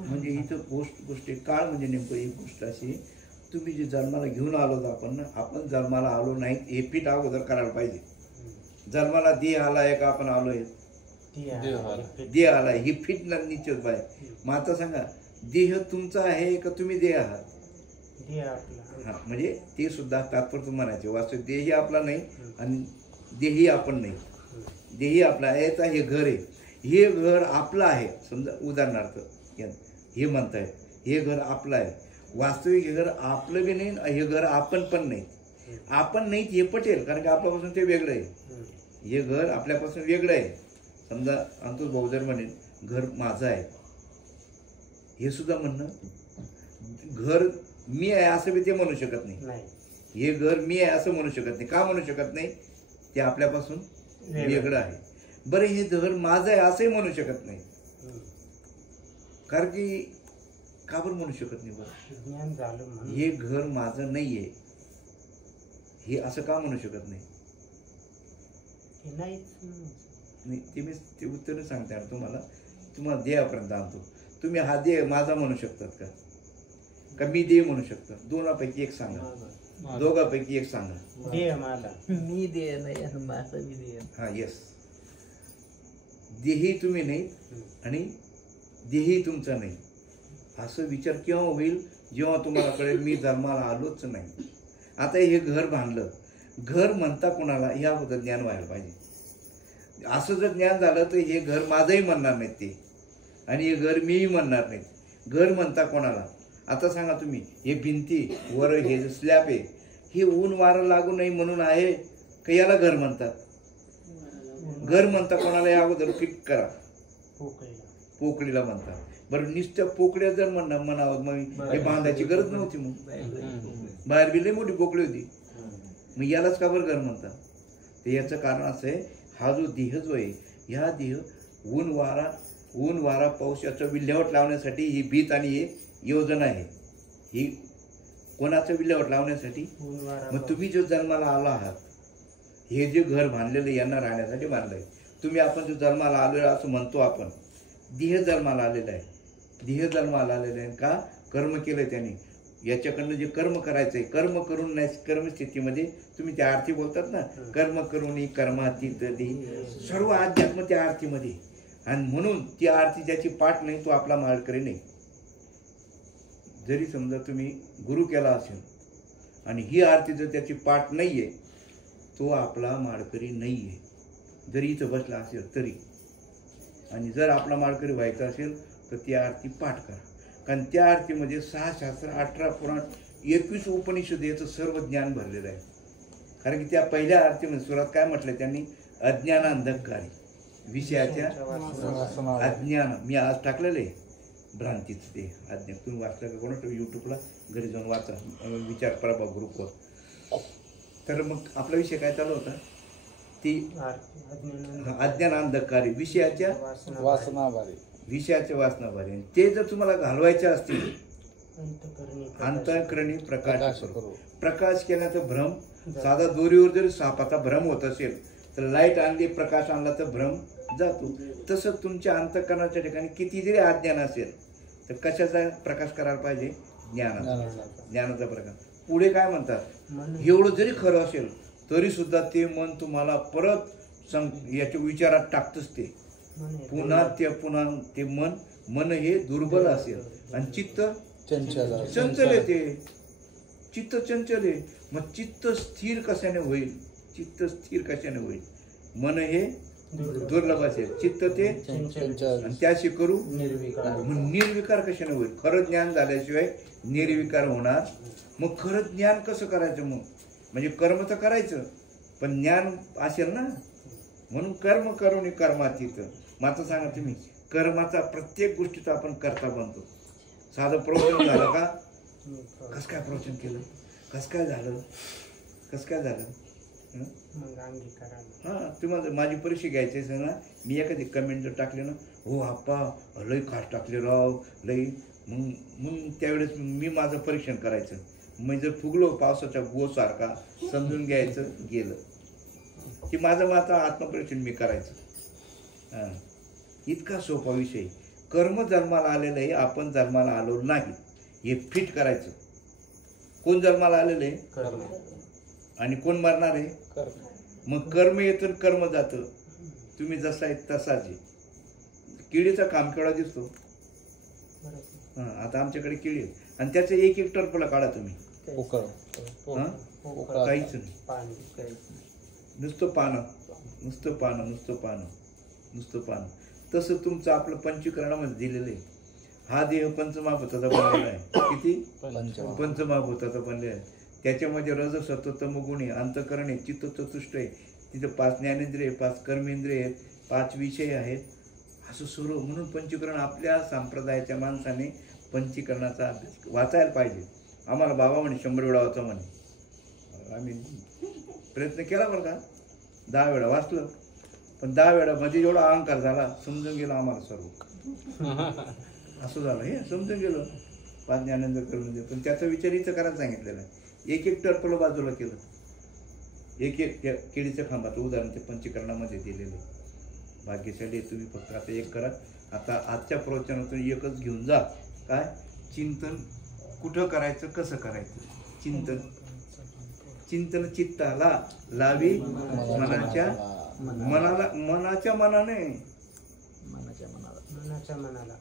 म्हणजे इथं गोष्ट काळ म्हणजे नेमकं एक गोष्ट अशी तुम्ही जे जन्माला घेऊन आलो आपण जन्माला आलो नाही हे फिट अगोदर करायला पाहिजे. जन्माला देह आलाय का आपण आलोय? देह आलाय ही फिट निश्चित पाहिजे. मग आता सांगा देह तुमचा आहे का तुम्ही देह आहात? म्हणजे ते सुद्धा तात्पुरतं म्हणायचे. वास्तविक देही आपला नाही आणि देही आपण नाही. देही आपला आहे तर हे घर आहे, हे घर आपलं आहे. समजा उदाहरणार्थ हे म्हणताय हे घर आपलं आहे. वास्तविक हे घर आपलं बी नाही, हे घर आपण पण नाही. आपण नाहीत हे पटेल कारण की आपल्यापासून ते वेगळं आहे. हे घर आपल्यापासून वेगळं आहे. समजा आमचं भाऊ जर म्हणेल घर माझं आहे, हे सुद्धा म्हणणं. घर मी आहे असं बी ते म्हणू शकत नाही. हे घर मी आहे असं म्हणू शकत नाही. का म्हणू शकत नाही? ते आपल्यापासून वेगळं आहे. बरं हे घर माझं आहे असंही म्हणू शकत नाही. कारण की का बरं म्हणू शकत नाही? बरं हे घर माझं नाहीये हे असं का म्हणू शकत नाही? ते मी ते उत्तर सांगते तुम्हाला देहापर्यंत आणतो. तुम्ही हा देह माझा म्हणू शकतात का मी देह म्हणू शकता? 2पैकी एक सांगा, 2पैकी एक सांगा. मी देह नाही माझा मी देह. हा येस. देही तुम्ही नाही आणि देही तुमचा नाही असं विचार केव्हा होईल? जेव्हा तुम्हाला कळेल मी जन्माला आलोच नाही. आता हे घर बांधलं, घर म्हणता कोणाला या अगोदर ज्ञान व्हायला पाहिजे. असं जर ज्ञान झालं तर हे घर माझंही म्हणणार नाहीत ते आणि हे घर मीही म्हणणार नाहीत. घर म्हणता कोणाला? आता सांगा तुम्ही हे भिंती वर हे जे स्लॅब आहे हे ऊन वारं लागू नये म्हणून आहे का याला घर म्हणतात? घर म्हणता कोणाला या अगोदर फिट करा. पोकळीला म्हणतात. बरं नुसत्या पोकळ्या जर म्हणावं मग हे बांधायची गरज नव्हती. मग बाहेर बी लई मोठी पोकळी होती. मग यालाच का बरं घर म्हणतात? तर याचं कारण असं आहे हा जो देह जो आहे ह्या देह ऊन वारा पाऊस याचं विल्हेवाट लावण्यासाठी ही भीत आणि ही योजना आहे. ही कोणाचं विल्हेवाट लावण्यासाठी? मग तुम्ही जो जन्माला आला आहात हे जे घर बांधलेलं यांना राहण्यासाठी बांधलंय. तुम्ही आपण जो जन्माला आलोय असं म्हणतो आपण. देह जन्माला आलेला आहे. देह जन्माला आलेला आहे का? कर्म केलंय त्याने. याच्याकडनं जे कर्म करायचंय कर्म करून नाही कर्मस्थितीमध्ये तुम्ही त्या आरती बोलतात ना कर्म करून कर्मातीत सर्व अध्यात्म त्या आरतीमध्ये. आणि म्हणून ती आरती ज्याची पाठ नाही तो आपला माळकरी नाही. जरी समजा तुम्ही गुरु केला असेल आणि ही आरती जर त्याची पाठ नाहीये तो आपला माळकरी नाहीये. जरी इथं बसला असेल तरी. आणि जर आपला माळकरी व्हायचा असेल तर ती आरती पाठ करा. कारण त्या आरतीमध्ये 6 शास्त्र 18 पुराण 21 उपनिषद याचं सर्व ज्ञान भरलेलं आहे. कारण की त्या पहिल्या आरतीमध्ये सुरात काय म्हटलं त्यांनी? अज्ञान अंधकारी विषयाच्या अज्ञान. मी आज टाकलेलं आहे भ्रांतीचं ते अज्ञान. तुम्ही वाचलं का? कोणाचं युट्यूबला घरी जाऊन वाचा विचार प्रभाव ग्रुपवर. तर मग आपला विषय काय चालू होता? ती अज्ञान अंधकारी विषयाच्या वासनाभारी. ते जर तुम्हाला घालवायचे असतील अंतःकरणी प्रकाश करू. प्रकाश केल्याचा भ्रम साधा दोरीवर जर सापाचा भ्रम होत असेल तर लाईट आणली प्रकाश आणला तर भ्रम जातो. तसं तुमच्या अंतःकरणाच्या ठिकाणी किती जरी अज्ञान असेल तर कशाचा प्रकाश करायला पाहिजे? ज्ञानाचा प्रकाश. पुढे काय म्हणतात? एवढं जरी खरं असेल तरी सुद्धा ते मन तुम्हाला परत याच्या विचारात टाकतच ते पुन्हा ते मन हे दुर्बल असेल आणि चित्त चंचल आहे ते चित्त चंचल आहे. मग चित्त स्थिर कशाने होईल? चित्त स्थिर कशाने होईल? मन हे दुर्लभ असेल, चित्त ते आणि त्याशी करू निर्विकार कशाने होईल? खरं ज्ञान झाल्याशिवाय निर्विकार होणार. मग खरं ज्ञान कसं करायचं? मग म्हणजे कर्म तर करायचं पण ज्ञान असेल ना. म्हणून कर्म करून कर्मातीत. मग आता सांगा तुम्ही, कर्माचा प्रत्येक गोष्टीचा आपण कर्ता बनतो. साधं प्रवचन झालं का? कसं काय प्रवचन केलं? कसं काय झालं? हां, तुम्हाला माझी परीक्षा घ्यायची असेल ना, मी एखादी कमेंट जर टाकले ना, हो आप्पा लई खास टाकले राव लई, मग त्यावेळेस मी माझं परीक्षण करायचं. मग जर फुगलो पावसाच्या गोसारखा समजून घ्यायचं गेलं की माझं आत्मपरीक्षण मी करायचं. हां, इतका सोपा विषय. कर्म जन्माला आलेलं आहे, आपण जन्माला आलो नाही हे फिट करायचं. कोण जन्माला आलेलं आहे आणि कोण मरणार आहे? मग कर्म येतं कर्म जातं. तुम्ही जसा आहे तसाच आहे. किडीचा काम केवढा दिसतो. हां, आता आमच्याकडे किडी आहे आणि त्याचं एक एक टरफला काढा तुम्ही. काहीच नाही, नुसतं पानं. तसं तुमचं आपलं पंचीकरणामध्ये दिलेलं आहे. हा देह पंचमहाभूताचा बनलेला आहे. किती? पंचमहाभूताचा बनलेला आहे. त्याच्यामध्ये रज सत्व तमगुण आहे, अंतःकरण आहे, चित्त चतुष्ट आहे. तिथं 5 ज्ञानेंद्रिय, 5 कर्मेंद्रिय आहेत, 5 विषय आहेत. असं सर्व म्हणून पंचीकरण आपल्या संप्रदायाच्या माणसाने पंचीकरणाचा अभ्यास वाचायला पाहिजे. आम्हाला बाबा म्हणे 100 वेळा वाचा म्हणे. आम्ही प्रयत्न केला बरं का, 10 वेळा वाचलं. पण 10 वेळामध्ये एवढा अहंकार झाला, समजून गेलं आम्हाला सर्व. असं झालं, हे समजून गेलं 5 ज्ञानेंद्रिय कर्मेंद्रिय. पण त्याचा विचार इथं करायला सांगितलेला आहे. एक एक टर्पल बाजूला केलं. एक त्या केळीच्या खांबाचं उदाहरण ते पंचीकरणामध्ये दिलेलं आहे. भाग्यशाली तुम्ही फक्त आता एक करा. आता आजच्या प्रवचनातून एकच घेऊन जा. काय? चिंतन कुठं करायचं, कसं करायचं? चिंतन चित्ताला लावी मनाच्या मनाने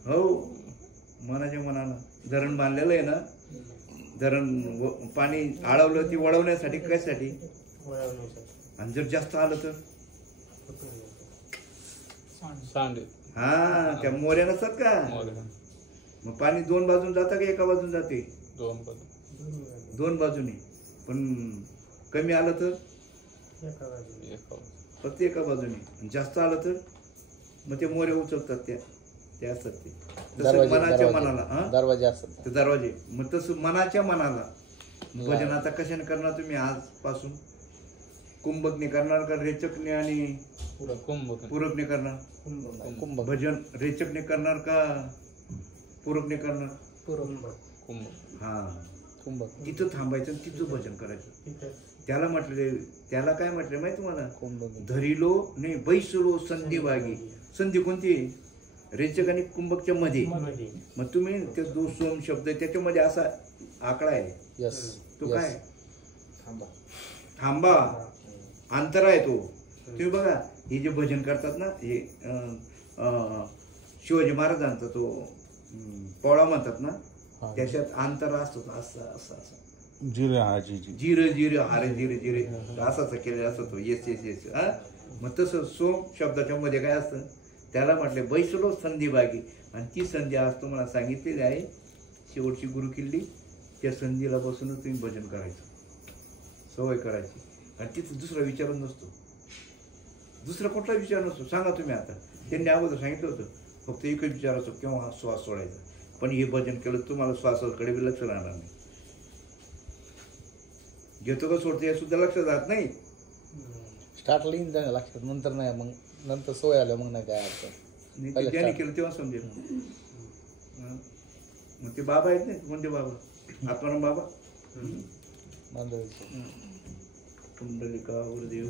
हो, मनाच्या मनाला. धरण बांधलेलं आहे ना, धरण पाणी आळवलं ती वळवण्यासाठी, कशासाठी? आणि जर जास्त आलं तर हा, त्या मोऱ्या नसतात का, मग पाणी 2 बाजून जातं का एका बाजून जाते? 2 बाजूने. पण कमी आलं तर फक्त एका बाजूने. जास्त आलं तर मग ते मोऱ्या उचलतात, त्या असतात ते. तसं मनाच्या मनाला दरवाजे असतात, ते दरवाजे. मग तसं मनाच्या मनाला भजन आता कशाने करणार तुम्ही आजपासून? कुंभकने करणार का रेचकने आणि पूरकने करणार? भजन रेचकने करणार का पूरकने करणार? हा, तिथं थांबायचं, तिथं भजन करायचं. त्याला म्हटले, त्याला काय म्हटलं माहिती तुम्हाला? धरिलो नाही बैसलो संधी वागी. संधी कोणती? रेचक आणि कुंभकच्या मध्ये. मग तुम्ही ते 2 सोम शब्द त्याच्यामध्ये असा आकडा आहे तो. काय? थांबा, अंतर आहे तो. तुम्ही बघा, हे जे भजन करतात ना, हे शिवाजी महाराजांचा तो पोळा म्हणतात ना, त्याच्यात अंतर असतो असं असं असं. जिरे जिरे हारे जिरे जिरे असाच केलेला असतो तो. Yes yes yes. हा, मग तसं सोम शब्दाच्या मध्ये काय असतं? त्याला म्हटले बैसलो संधी बागी. आणि ती संधी आज तुम्हाला सांगितलेली आहे, शेवटची गुरु किल्ली. त्या संधीला बसूनच तुम्ही भजन करायचं, सवय करायची. आणि तिथं दुसरा विचारच नसतो, दुसरा कुठला विचार नसतो. सांगा तुम्ही. आता त्यांनी अगोदर सांगितलं होतं फक्त एकच विचार असतो, केव्हा हा श्वास सोडायचा. पण हे भजन केलं तुम्हाला श्वासाकडे बी लक्ष राहणार नाही. घेतो का सोडतो हे सुद्धा लक्षात राहत नाही. स्टार्टला येईन लक्षात, नंतर नाही. मग नंतर सवय आल्या मग नाही काय अडचण. त्याने केलं तेव्हा समजेल. मग ते बाबा आहेत नाही, कोणते बाबा? आत्माराम बाबा. पुंडलिका गुरुदेव.